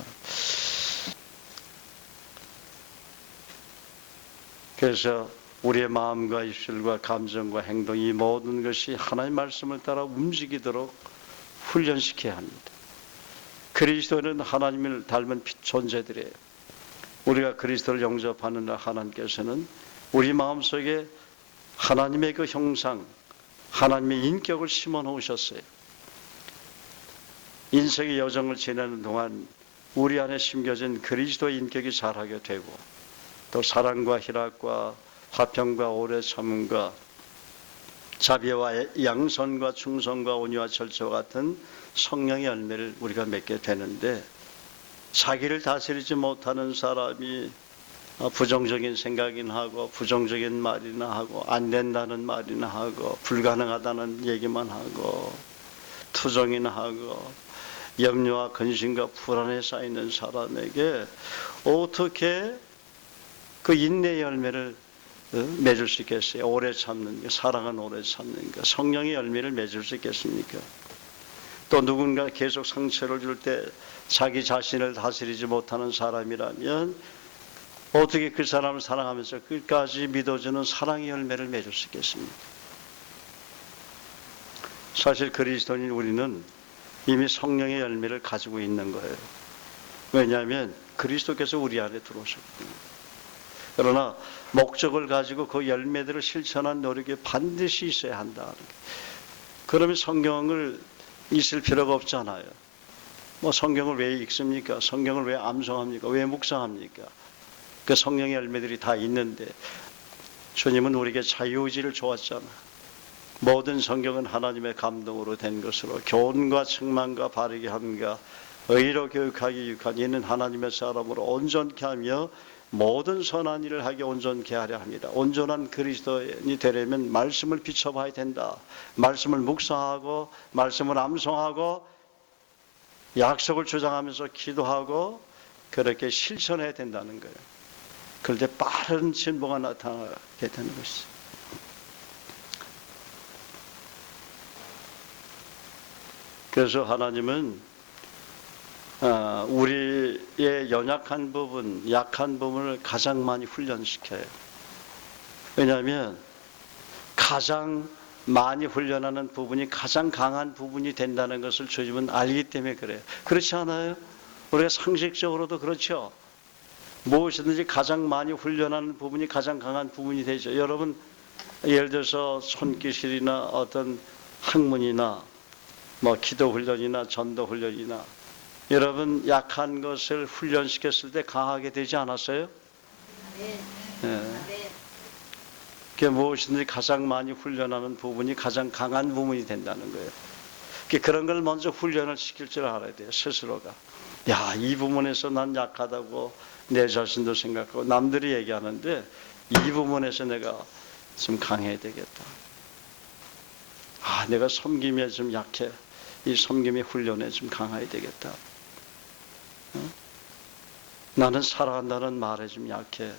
그래서 우리의 마음과 입술과 감정과 행동, 이 모든 것이 하나님의 말씀을 따라 움직이도록 훈련시켜야 합니다. 그리스도는 하나님을 닮은 존재들이에요. 우리가 그리스도를 영접하는 날 하나님께서는 우리 마음속에 하나님의 그 형상, 하나님의 인격을 심어 놓으셨어요. 인생의 여정을 지내는 동안 우리 안에 심겨진 그리스도의 인격이 자라게 되고, 또 사랑과 희락과 화평과 오래 참음과 자비와 양선과 충성과 온유와 절제와 같은 성령의 열매를 우리가 맺게 되는데, 자기를 다스리지 못하는 사람이 부정적인 생각이나 하고 부정적인 말이나 하고 안 된다는 말이나 하고 불가능하다는 얘기만 하고 투정이나 하고 염려와 근심과 불안에 쌓이는 사람에게 어떻게 그 인내의 열매를 맺을 수 있겠어요? 오래 참는 것, 사랑은 오래 참는 것, 성령의 열매를 맺을 수 있겠습니까? 또 누군가 계속 상처를 줄 때 자기 자신을 다스리지 못하는 사람이라면 어떻게 그 사람을 사랑하면서 끝까지 믿어주는 사랑의 열매를 맺을 수 있겠습니까? 사실 그리스도인 우리는 이미 성령의 열매를 가지고 있는 거예요. 왜냐하면 그리스도께서 우리 안에 들어오셨거든요. 그러나 목적을 가지고 그 열매들을 실천한 노력이 반드시 있어야 한다. 그러면 성경을 있을 필요가 없잖아요. 뭐 성경을 왜 읽습니까? 성경을 왜 암송합니까? 왜 묵상합니까? 그 성령의 열매들이 다 있는데, 주님은 우리에게 자유의지를 주었잖아. 모든 성경은 하나님의 감동으로 된 것으로 교훈과 책망과 바르게 함과 의로 교육하기 유익한 이는 하나님의 사람으로 온전케 하며 모든 선한 일을 하게 온전케 하려 합니다. 온전한 그리스도인이 되려면 말씀을 비춰봐야 된다. 말씀을 묵상하고 말씀을 암송하고 약속을 주장하면서 기도하고 그렇게 실천해야 된다는 거예요. 그럴 때 빠른 진보가 나타나게 되는 것이죠. 그래서 하나님은 우리의 연약한 부분, 약한 부분을 가장 많이 훈련시켜요. 왜냐하면 가장 많이 훈련하는 부분이 가장 강한 부분이 된다는 것을 주님은 알기 때문에 그래요. 그렇지 않아요? 우리가 상식적으로도 그렇죠. 무엇이든지 가장 많이 훈련하는 부분이 가장 강한 부분이 되죠. 여러분, 예를 들어서 손기술이나 어떤 학문이나 뭐 기도 훈련이나 전도 훈련이나 여러분 약한 것을 훈련시켰을 때 강하게 되지 않았어요? 네. 그게 무엇이든지 가장 많이 훈련하는 부분이 가장 강한 부분이 된다는 거예요. 그런 걸 먼저 훈련을 시킬 줄 알아야 돼요. 스스로가. 야, 이 부분에서 난 약하다고 내 자신도 생각하고 남들이 얘기하는데 이 부분에서 내가 좀 강해야 되겠다. 내가 섬김에 좀 약해. 이 섬김의 훈련에 좀 강해야 되겠다. 나는 사랑한다는 말에 좀 약해.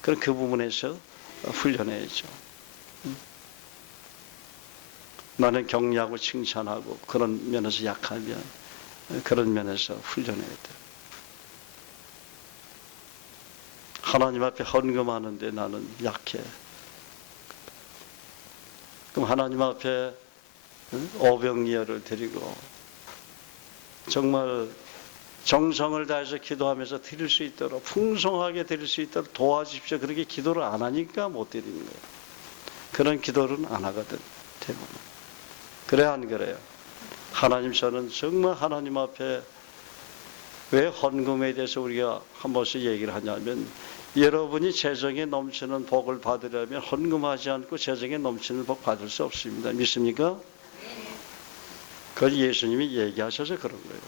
그럼 그 부분에서 훈련해야죠. 나는 격려하고 칭찬하고 그런 면에서 약하면 그런 면에서 훈련해야 돼요. 하나님 앞에 헌금하는데 나는 약해. 그럼 하나님 앞에 오병이어를 드리고 정말 정성을 다해서 기도하면서 드릴 수 있도록, 풍성하게 드릴 수 있도록 도와주십시오. 그렇게 기도를 안 하니까 못 드리는 거예요. 그런 기도는 안 하거든, 대부분. 그래, 안 그래요? 하나님, 저는 정말 하나님 앞에 왜 헌금에 대해서 우리가 한 번씩 얘기를 하냐면, 여러분이 재정에 넘치는 복을 받으려면 헌금하지 않고 재정에 넘치는 복 받을 수 없습니다. 믿습니까? 그건 예수님이 얘기하셔서 그런 거예요.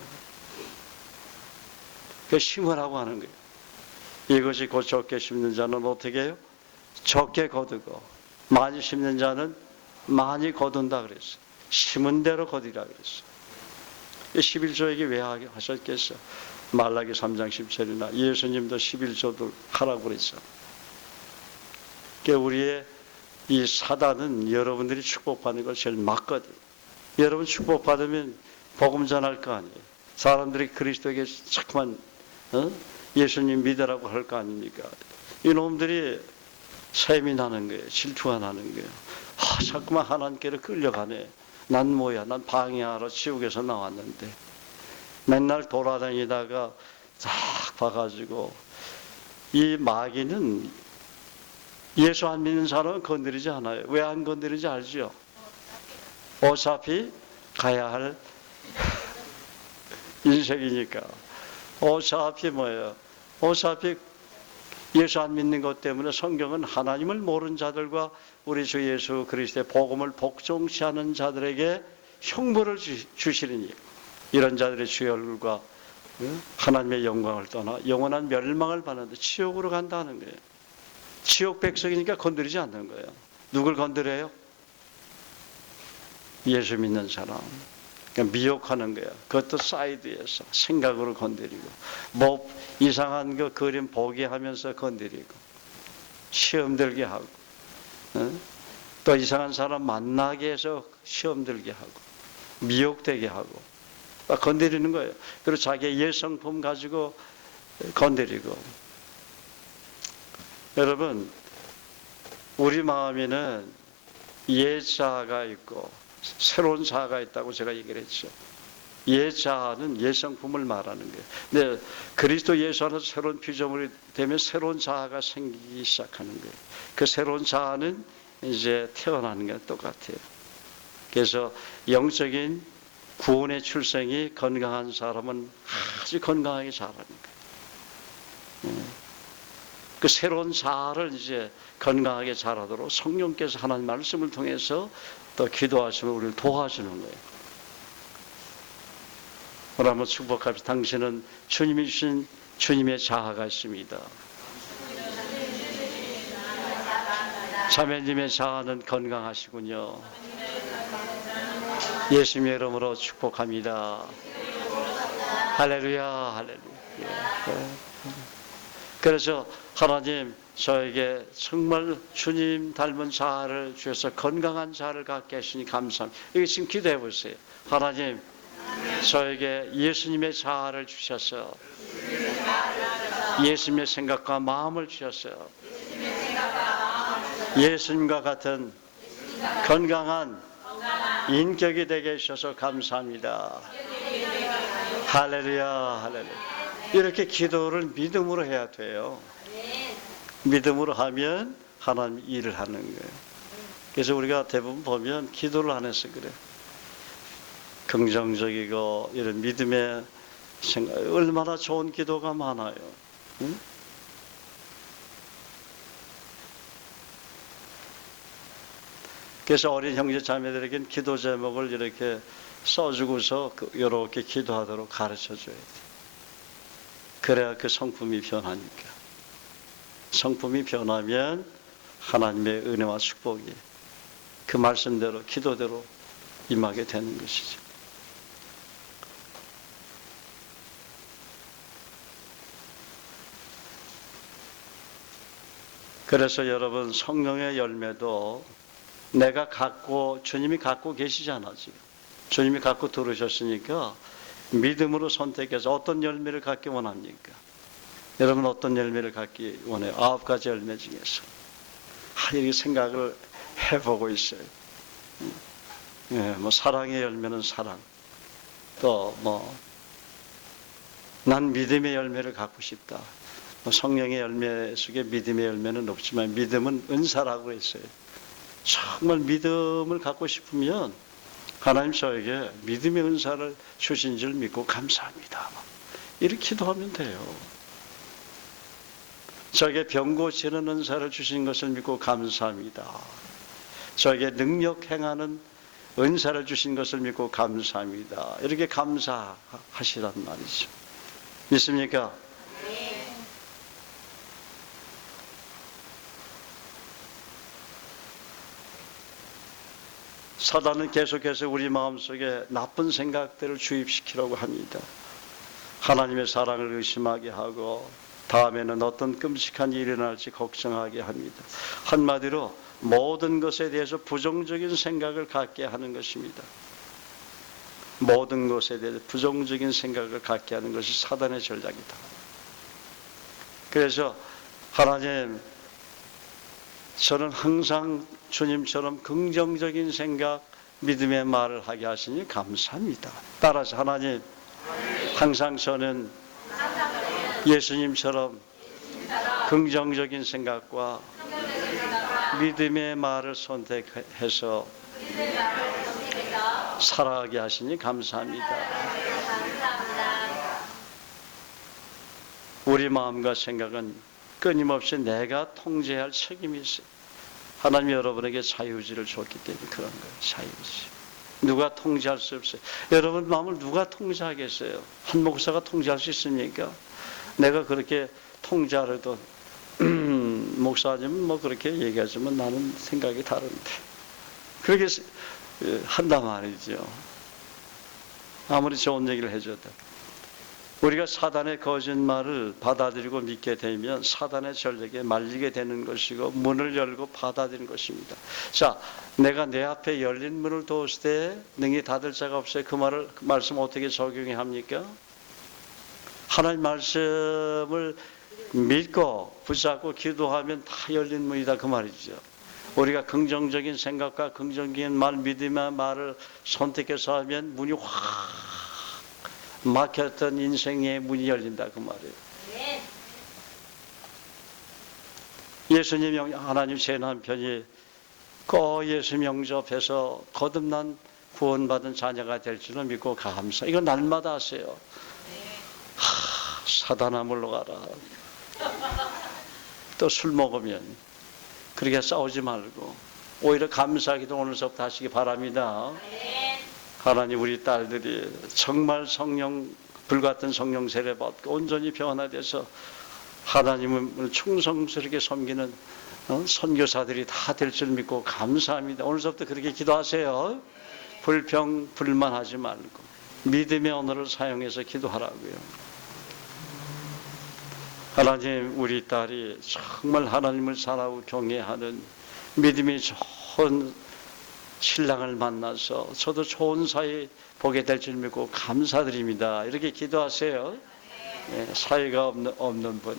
그 심으라고 하는 거예요. 이것이 곧 적게 심는 자는 어떻게 해요? 적게 거두고, 많이 심는 자는 많이 거둔다 그랬어요. 심은 대로 거두라 그랬어요. 11조 얘기 왜 하셨겠어요? 말라기 3장 10절이나 예수님도 11조도 하라고 그랬죠. 그러니까 우리의 이 사단은 여러분들이 축복받는 걸 제일 막거든. 여러분 축복받으면 복음 전할 거 아니에요. 사람들이 그리스도에게 자꾸만 예수님 믿으라고 할 거 아닙니까? 이놈들이 셈이 나는 거예요. 질투가 나는 거예요. 자꾸만 하나님께로 끌려가네. 난 뭐야? 난 방해하러 지옥에서 나왔는데 맨날 돌아다니다가 쫙 봐가지고, 이 마귀는 예수 안 믿는 사람은 건드리지 않아요. 왜 안 건드리지 알죠? 어차피 가야 할 인생이니까. 어차피 뭐예요? 어차피 예수 안 믿는 것 때문에 성경은 하나님을 모르는 자들과 우리 주 예수 그리스도의 복음을 복종시하는 자들에게 형벌을 주시리니 이런 자들의 주의 얼굴과 하나님의 영광을 떠나 영원한 멸망을 받는데 지옥으로 간다는 거예요. 지옥 백성이니까 건드리지 않는 거예요. 누굴 건드려요? 예수 믿는 사람. 그러니까 미혹하는 거예요. 그것도 사이드에서 생각으로 건드리고, 뭐 이상한 거 그림 보게 하면서 건드리고, 시험 들게 하고, 또 이상한 사람 만나게 해서 시험 들게 하고, 미혹되게 하고, 건드리는 거예요. 그리고 자기의 예성품 가지고 건드리고. 여러분, 우리 마음에는 예자아가 있고 새로운 자아가 있다고 제가 얘기를 했죠. 예자아는 예성품을 말하는 거예요. 근데 그리스도 예수 안에서 새로운 피조물이 되면 새로운 자아가 생기기 시작하는 거예요. 그 새로운 자아는 이제 태어나는 게 똑같아요. 그래서 영적인 구원의 출생이 건강한 사람은 아주 건강하게 자라는 거예요. 그 새로운 자아를 이제 건강하게 자라도록 성령께서 하나님 말씀을 통해서 또 기도하시면 우리를 도와주는 거예요. 오늘 한번 축복합시다. 당신은 주님이 주신 주님의 자아가 있습니다. 자매님의 자아는 건강하시군요. 예수님의 이름으로 축복합니다. 할렐루야, 할렐루야. 그래서 하나님, 저에게 정말 주님 닮은 자아를 주셔서 건강한 자아를 갖게 하시니 감사합니다. 이게 지금 기도해 보세요. 하나님, 저에게 예수님의 자아를 주셔서 예수님의 생각과 마음을 주셔서 예수님과 같은 건강한 인격이 되게 해주셔서 감사합니다. 할렐루야, 할렐루야. 이렇게 기도를 믿음으로 해야 돼요. 믿음으로 하면 하나님 일을 하는 거예요. 그래서 우리가 대부분 보면 기도를 안 해서 그래요. 긍정적이고 이런 믿음의 생각, 얼마나 좋은 기도가 많아요. 응? 그래서 어린 형제 자매들에게는 기도 제목을 이렇게 써주고서 이렇게 기도하도록 가르쳐줘야 돼요. 그래야 그 성품이 변하니까. 성품이 변하면 하나님의 은혜와 축복이 그 말씀대로 기도대로 임하게 되는 것이죠. 그래서 여러분, 성령의 열매도 내가 갖고, 주님이 갖고 계시잖아 지금. 주님이 갖고 들으셨으니까 믿음으로 선택해서 어떤 열매를 갖기 원합니까? 여러분 어떤 열매를 갖기 원해요? 9가지 열매 중에서 이렇게 생각을 해보고 있어요. 뭐 사랑의 열매는 사랑, 또 뭐 난 믿음의 열매를 갖고 싶다. 뭐 성령의 열매 속에 믿음의 열매는 없지만 믿음은 은사라고 했어요. 정말 믿음을 갖고 싶으면 하나님 저에게 믿음의 은사를 주신 줄 믿고 감사합니다. 이렇게 기도하면 돼요. 저에게 병 고치는 은사를 주신 것을 믿고 감사합니다. 저에게 능력 행하는 은사를 주신 것을 믿고 감사합니다. 이렇게 감사하시란 말이죠. 믿습니까? 네. 사단은 계속해서 우리 마음속에 나쁜 생각들을 주입시키려고 합니다. 하나님의 사랑을 의심하게 하고 다음에는 어떤 끔찍한 일이 일어날지 걱정하게 합니다. 한마디로 모든 것에 대해서 부정적인 생각을 갖게 하는 것입니다. 모든 것에 대해서 부정적인 생각을 갖게 하는 것이 사단의 전략이다. 그래서 하나님, 저는 항상 주님처럼 긍정적인 생각, 믿음의 말을 하게 하시니 감사합니다. 따라서 하나님, 항상 저는 예수님처럼 긍정적인 생각과 믿음의 말을 선택해서 살아가게 하시니 감사합니다. 우리 마음과 생각은 끊임없이 내가 통제할 책임이 있어요. 하나님이 여러분에게 자유의지를 줬기 때문에 그런 거예요. 자유의지. 누가 통제할 수 없어요. 여러분 마음을 누가 통제하겠어요? 한 목사가 통제할 수 있습니까? 내가 그렇게 통제하려도 목사님은 뭐 그렇게 얘기하지만 나는 생각이 다른데 그렇게 한단 말이죠. 아무리 좋은 얘기를 해줘도 우리가 사단의 거짓말을 받아들이고 믿게 되면 사단의 전략에 말리게 되는 것이고 문을 열고 받아들이는 것입니다. 자, 내가 내 앞에 열린 문을 두었을 때 능히 닫을 자가 없어요. 그 말씀 어떻게 적용해야 합니까? 하나님 말씀을 믿고 붙잡고 기도하면 다 열린 문이다 그 말이죠. 우리가 긍정적인 생각과 긍정적인 말, 믿음의 말을 선택해서 하면 문이 확 막혔던 인생의 문이 열린다 그 말이에요. 예수님 하나님 제 남편이 꼭 예수 영접해서 거듭난 구원받은 자녀가 될 줄을 믿고 감사. 이거 날마다 하세요. 사단아 물러가라. 또 술 먹으면 그렇게 싸우지 말고 오히려 감사하기도 오늘서부터 하시기 바랍니다. 하나님 우리 딸들이 정말 성령 불같은 성령 세례 받고 온전히 변화돼서 하나님을 충성스럽게 섬기는 선교사들이 다 될 줄 믿고 감사합니다. 오늘서부터 그렇게 기도하세요. 불평 불만하지 말고 믿음의 언어를 사용해서 기도하라고요. 하나님 우리 딸이 정말 하나님을 사랑하고 경외하는 믿음이 좋은 신랑을 만나서 저도 좋은 사이 보게 될 줄 믿고 감사드립니다. 이렇게 기도하세요. 네, 사이가 없는 분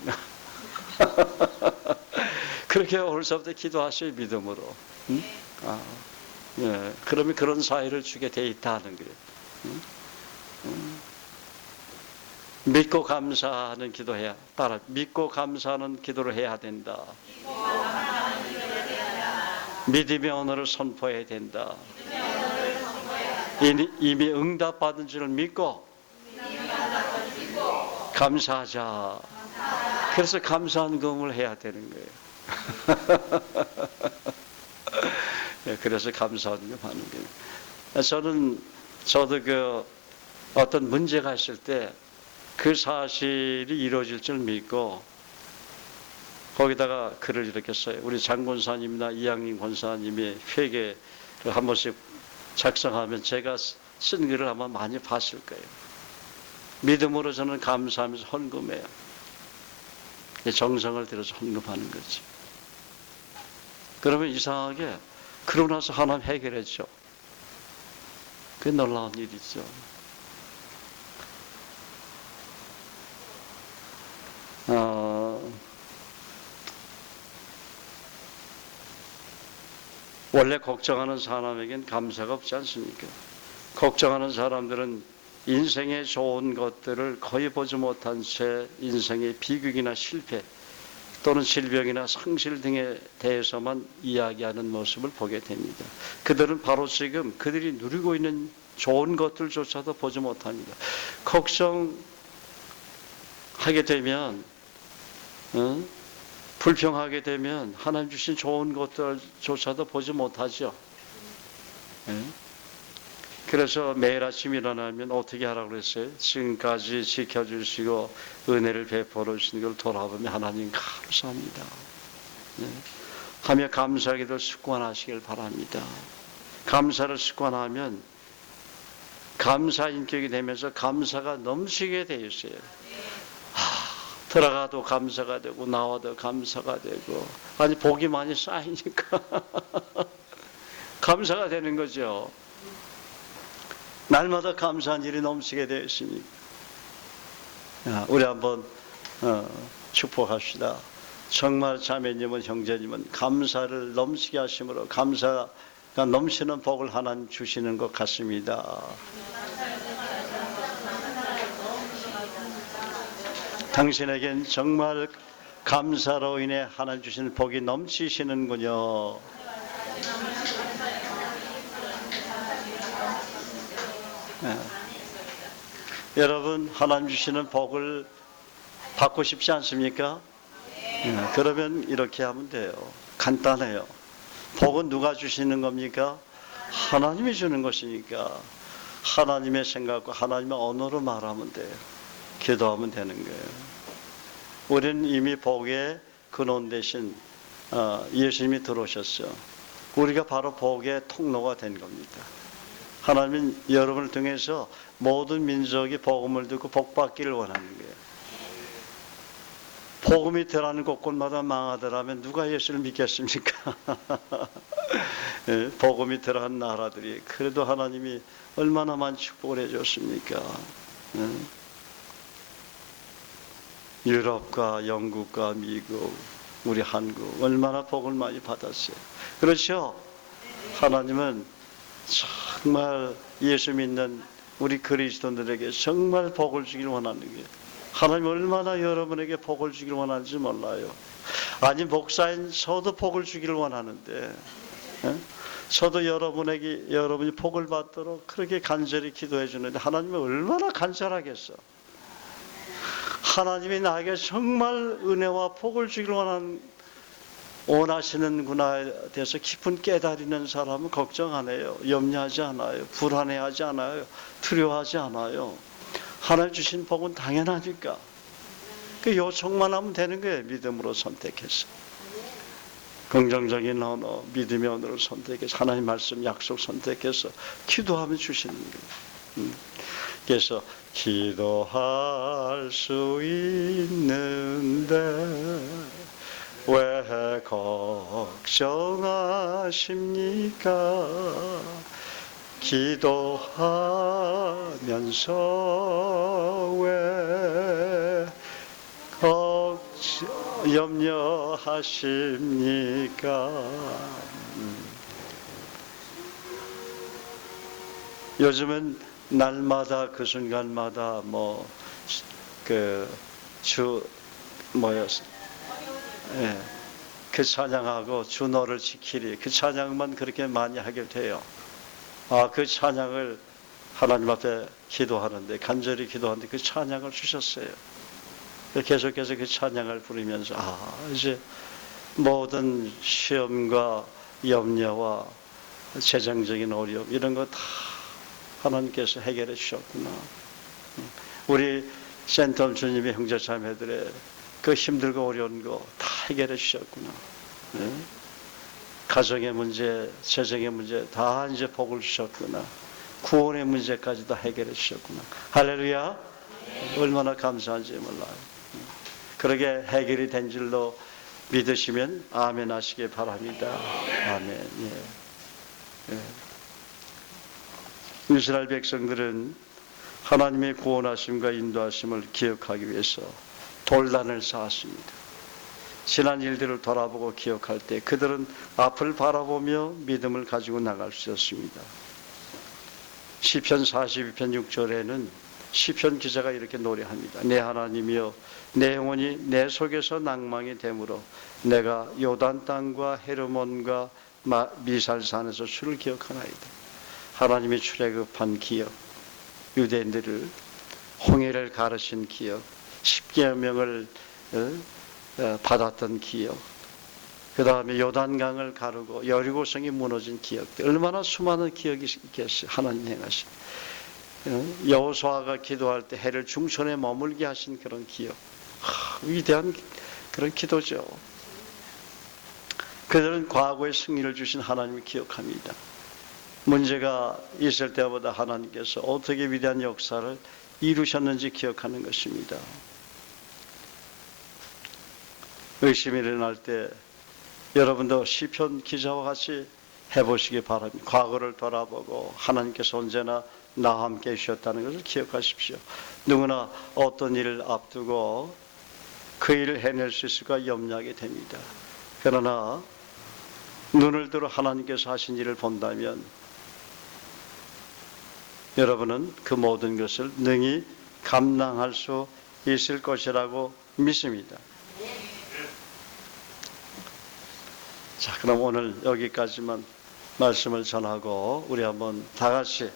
그렇게 오늘서부터 기도하세요. 믿음으로. 응? 네, 그러면 그런 사이를 주게 돼 있다는 거예요. 믿고 감사하는 기도해야 따라 믿고 감사하는 기도를 해야 된다. 믿음의 언어를 선포해야 된다. 이미 응답받은 줄을 믿고 감사하자. 그래서 감사한 금을 해야 되는 거예요. 그래서 감사한 금 하는 거예요. 저도 어떤 문제가 있을 때 그 사실이 이루어질 줄 믿고 거기다가 글을 이렇게 써요. 우리 장권사님이나 이양림 권사님이 회개를 한 번씩 작성하면 제가 쓴 글을 아마 많이 봤을 거예요. 믿음으로 저는 감사하면서 헌금해요. 정성을 들여서 헌금하는 거지. 그러면 이상하게 그러고 나서 하나님 해결했죠. 그게 놀라운 일이죠. 원래 걱정하는 사람에겐 감사가 없지 않습니까? 걱정하는 사람들은 인생의 좋은 것들을 거의 보지 못한 채 인생의 비극이나 실패 또는 질병이나 상실 등에 대해서만 이야기하는 모습을 보게 됩니다. 그들은 바로 지금 그들이 누리고 있는 좋은 것들조차도 보지 못합니다. 걱정하게 되면 불평하게 되면 하나님 주신 좋은 것들조차도 보지 못하죠. 그래서 매일 아침 일어나면 어떻게 하라고 그랬어요? 지금까지 지켜주시고 은혜를 베풀어 주신 걸 돌아보며 하나님 감사합니다 하며 감사하기를 습관하시길 바랍니다. 감사를 습관하면 감사 인격이 되면서 감사가 넘치게 되어 있어요. 들어가도 감사가 되고 나와도 감사가 되고, 아니 복이 많이 쌓이니까 감사가 되는 거죠. 날마다 감사한 일이 넘치게 되어 있으니까. 우리 한번 축복합시다. 정말 자매님은 형제님은 감사를 넘치게 하심으로 감사가 넘치는 복을 하나님 주시는 것 같습니다. 당신에겐 정말 감사로 인해 하나님 주시는 복이 넘치시는군요. 여러분 하나님 주시는 복을 받고 싶지 않습니까? 그러면 이렇게 하면 돼요. 간단해요. 복은 누가 주시는 겁니까? 하나님이 주는 것이니까 하나님의 생각과 하나님의 언어로 말하면 돼요. 기도하면 되는 거예요. 우리는 이미 복의 근원 대신 예수님이 들어오셨어요. 우리가 바로 복의 통로가 된 겁니다. 하나님은 여러분을 통해서 모든 민족이 복음을 듣고 복받기를 원하는 거예요. 복음이 들어가는 곳곳마다 망하더라면 누가 예수를 믿겠습니까? 복음이 들어간 나라들이 그래도 하나님이 얼마나 많은 축복을 해줬습니까? 유럽과 영국과 미국, 우리 한국 얼마나 복을 많이 받았어요. 그렇죠? 하나님은 정말 예수 믿는 우리 그리스도인들에게 정말 복을 주길 원하는 거예요. 하나님 얼마나 여러분에게 복을 주길 원하는지 몰라요. 아니 목사인 저도 복을 주길 원하는데 저도 여러분이 복을 받도록 그렇게 간절히 기도해 주는데 하나님은 얼마나 간절하겠어. 하나님이 나에게 정말 은혜와 복을 주길 원하시는구나에 대해서 깊은 깨달이는 사람은 걱정 안 해요. 염려하지 않아요. 불안해하지 않아요. 두려워하지 않아요. 하나님 주신 복은 당연하니까 그 요청만 하면 되는 거예요. 믿음으로 선택해서 긍정적인 언어, 믿음의 언어를 선택해서 하나님 말씀 약속 선택해서 기도하면 주시는 거예요. 그래서 기도할 수 있는데 왜 걱정하십니까? 기도하면서 왜 염려하십니까? 요즘은 날마다 그 순간마다 그 찬양하고 주 너를 지키리 그 찬양만 그렇게 많이 하게 돼요. 그 찬양을 하나님 앞에 기도하는데 간절히 기도하는데 그 찬양을 주셨어요. 계속해서 그 찬양을 부르면서 이제 모든 시험과 염려와 재정적인 어려움 이런 거 다 하나님께서 해결해 주셨구나. 우리 센텀 주님의 형제자매들의 그 힘들고 어려운 거 다 해결해 주셨구나. 가정의 문제, 재정의 문제 다 이제 복을 주셨구나. 구원의 문제까지도 해결해 주셨구나. 할렐루야. 얼마나 감사한지 몰라요. 그렇게 해결이 된 줄로 믿으시면 아멘 하시기 바랍니다. 아멘. 이스라엘 백성들은 하나님의 구원하심과 인도하심을 기억하기 위해서 돌단을 쌓았습니다. 지난 일들을 돌아보고 기억할 때 그들은 앞을 바라보며 믿음을 가지고 나갈 수 있었습니다. 시편 42편 6절에는 시편 기자가 이렇게 노래합니다. 내 하나님이여 내 영혼이 내 속에서 낭망이 되므로 내가 요단 땅과 헤르몬과 미살산에서 주를 기억하나이다. 하나님이 출애굽한 기억, 유대인들을 홍해를 가르신 기억, 십계명을 받았던 기억, 그 다음에 요단강을 가르고 여리고성이 무너진 기억들, 얼마나 수많은 기억이 있겠어요. 하나님 행하신 여호수아가 기도할 때 해를 중천에 머물게 하신 그런 기억, 위대한 그런 기도죠. 그들은 과거의 승리를 주신 하나님을 기억합니다. 문제가 있을 때보다 하나님께서 어떻게 위대한 역사를 이루셨는지 기억하는 것입니다. 의심이 일어날 때 여러분도 시편 기자와 같이 해보시기 바랍니다. 과거를 돌아보고 하나님께서 언제나 나와 함께 해주셨다는 것을 기억하십시오. 누구나 어떤 일을 앞두고 그 일을 해낼 수 있을까 염려하게 됩니다. 그러나 눈을 들어 하나님께서 하신 일을 본다면 여러분은 그 모든 것을 능히 감당할 수 있을 것이라고 믿습니다. 자, 그럼 오늘 여기까지만 말씀을 전하고 우리 한번 다 같이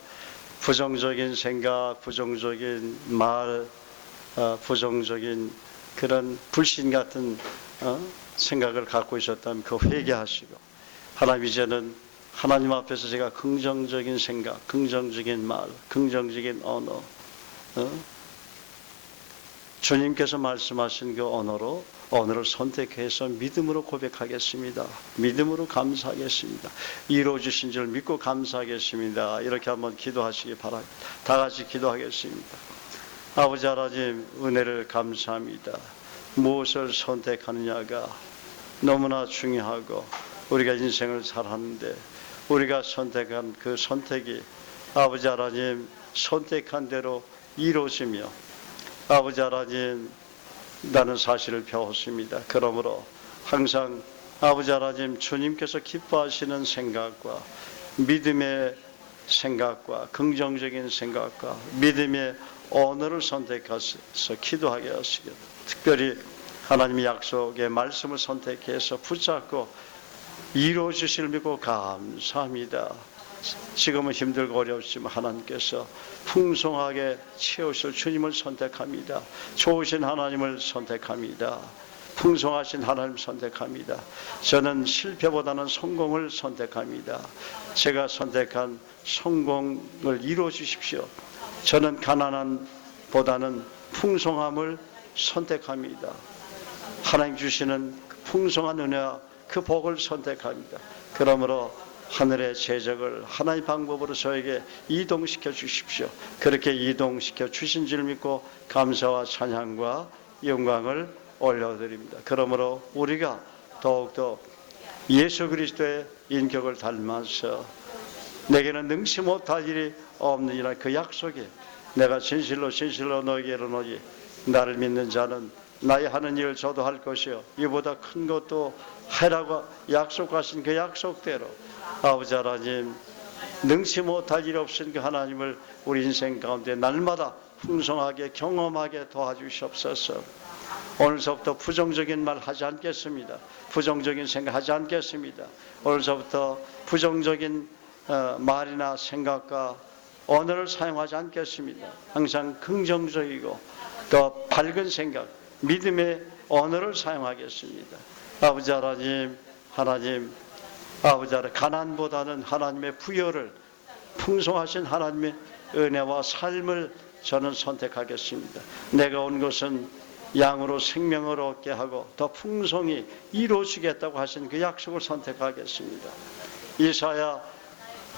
부정적인 생각, 부정적인 말, 부정적인 그런 불신 같은 생각을 갖고 있었다면 그 회개하시고, 하나님 이제는 하나님 앞에서 제가 긍정적인 생각, 긍정적인 말, 긍정적인 언어, 주님께서 말씀하신 그 언어를 선택해서 믿음으로 고백하겠습니다. 믿음으로 감사하겠습니다. 이루어주신 줄 믿고 감사하겠습니다. 이렇게 한번 기도하시기 바랍니다. 다 같이 기도하겠습니다. 아버지 하나님, 은혜를 감사합니다. 무엇을 선택하느냐가 너무나 중요하고, 우리가 인생을 살았는데 우리가 선택한 그 선택이 아버지 하나님 선택한 대로 이루어지며, 아버지 하나님 나는 사실을 배웠습니다. 그러므로 항상 아버지 하나님 주님께서 기뻐하시는 생각과 믿음의 생각과 긍정적인 생각과 믿음의 언어를 선택해서 기도하게 하시고, 특별히 하나님의 약속의 말씀을 선택해서 붙잡고 이루어 주실 믿고 감사합니다. 지금은 힘들고 어렵지만 하나님께서 풍성하게 채우실 주님을 선택합니다. 좋으신 하나님을 선택합니다. 풍성하신 하나님 선택합니다. 저는 실패보다는 성공을 선택합니다. 제가 선택한 성공을 이루어 주십시오. 저는 가난함보다는 풍성함을 선택합니다. 하나님 주시는 풍성한 은혜와 그 복을 선택합니다. 그러므로 하늘의 제적을 하나의 방법으로 저에게 이동시켜 주십시오. 그렇게 이동시켜 주신 줄 믿고 감사와 찬양과 영광을 올려드립니다. 그러므로 우리가 더욱더 예수 그리스도의 인격을 닮아서 내게는 능치 못할 일이 없느니라 그 약속에 내가 진실로 너에게 이르노니 나를 믿는 자는 나의 하는 일을 저도 할 것이요 이보다 큰 것도 하라고 약속하신 그 약속대로 아버지 하나님 능치 못할 일 없으신 그 하나님을 우리 인생 가운데 날마다 풍성하게 경험하게 도와주시옵소서. 오늘서부터 부정적인 말 하지 않겠습니다. 부정적인 생각 하지 않겠습니다. 오늘서부터 부정적인 말이나 생각과 언어를 사용하지 않겠습니다. 항상 긍정적이고 또 밝은 생각, 믿음의 언어를 사용하겠습니다. 아버지 하나님, 아버지 하나님, 가난보다는 하나님의 부여를, 풍성하신 하나님의 은혜와 삶을 저는 선택하겠습니다. 내가 온 것은 양으로 생명을 얻게 하고 더 풍성히 이루어지겠다고 하신 그 약속을 선택하겠습니다. 이사야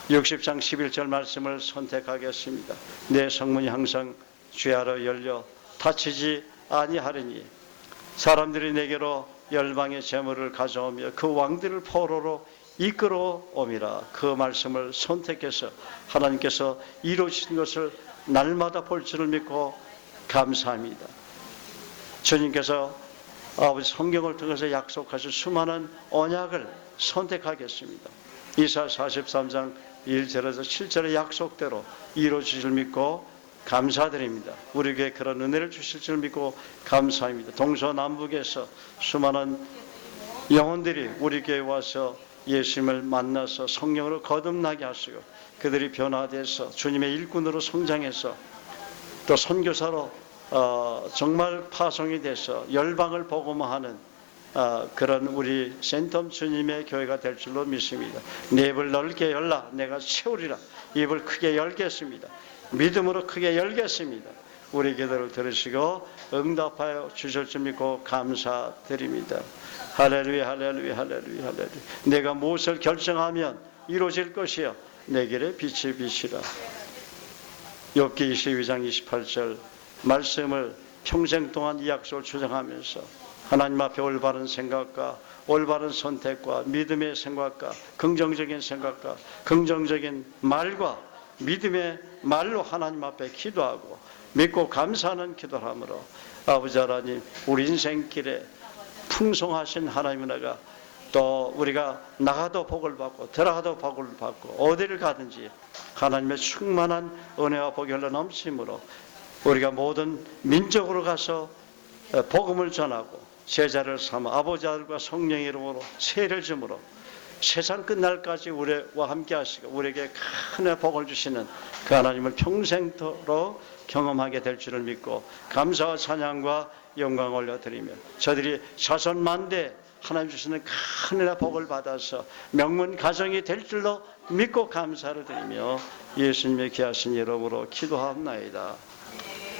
60장 11절 말씀을 선택하겠습니다. 내 성문이 항상 죄하러 열려 닫히지 아니하리니 사람들이 내게로 열방의 재물을 가져오며 그 왕들을 포로로 이끌어옴이라. 그 말씀을 선택해서 하나님께서 이루어진 것을 날마다 볼 줄을 믿고 감사합니다. 주님께서 아버지 성경을 통해서 약속하신 수많은 언약을 선택하겠습니다. 이사 43장 1절에서 7절의 약속대로 이루어질 줄 믿고 감사드립니다. 우리에게 그런 은혜를 주실 줄 믿고 감사합니다. 동서남북에서 수많은 영혼들이 우리 교회에 와서 예수님을 만나서 성령으로 거듭나게 하시고 그들이 변화돼서 주님의 일꾼으로 성장해서 또 선교사로 정말 파송이 돼서 열방을 복음화하는 그런 우리 센텀 주님의 교회가 될 줄로 믿습니다. 내 입을 넓게 열라 내가 채우리라. 입을 크게 열겠습니다. 믿음으로 크게 열겠습니다. 우리 기도를 들으시고 응답하여 주실 줄 믿고 감사드립니다. 할렐루야 할렐루야 할렐루야 할렐루야. 내가 무엇을 결정하면 이루어질 것이여 내 길에 빛이 비치라. 욥기 22장 28절 말씀을 평생 동안 이 약속을 주장하면서 하나님 앞에 올바른 생각과 올바른 선택과 믿음의 생각과 긍정적인 생각과 긍정적인 말과 믿음의 말로 하나님 앞에 기도하고 믿고 감사하는 기도를 함으로 아버지 하나님 우리 인생길에 풍성하신 하나님의 나라가 또 우리가 나가도 복을 받고 들어가도 복을 받고 어디를 가든지 하나님의 충만한 은혜와 복이 흘러 넘침으로 우리가 모든 민족으로 가서 복음을 전하고 제자를 삼아 아버지 아들과 성령의 이름으로 세례를 주므로 세상 끝날까지 우리와 함께 하시고 우리에게 큰 복을 주시는 그 하나님을 평생토록 경험하게 될 줄을 믿고 감사와 찬양과 영광을 올려드리며 저들이 자손만대 하나님 주시는 큰 복을 받아서 명문 가정이 될 줄로 믿고 감사를 드리며 예수님의 귀하신 이름으로 기도하옵나이다.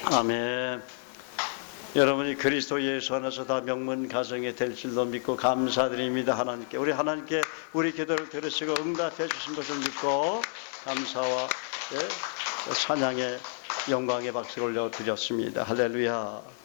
아멘. 여러분이 그리스도 예수 안에서 다 명문 가정이 될 줄로 믿고 감사드립니다. 하나님께 우리 기도를 들으시고 응답해 주신 것을 믿고 감사와 찬양의 영광의 박수를 올려드렸습니다. 할렐루야.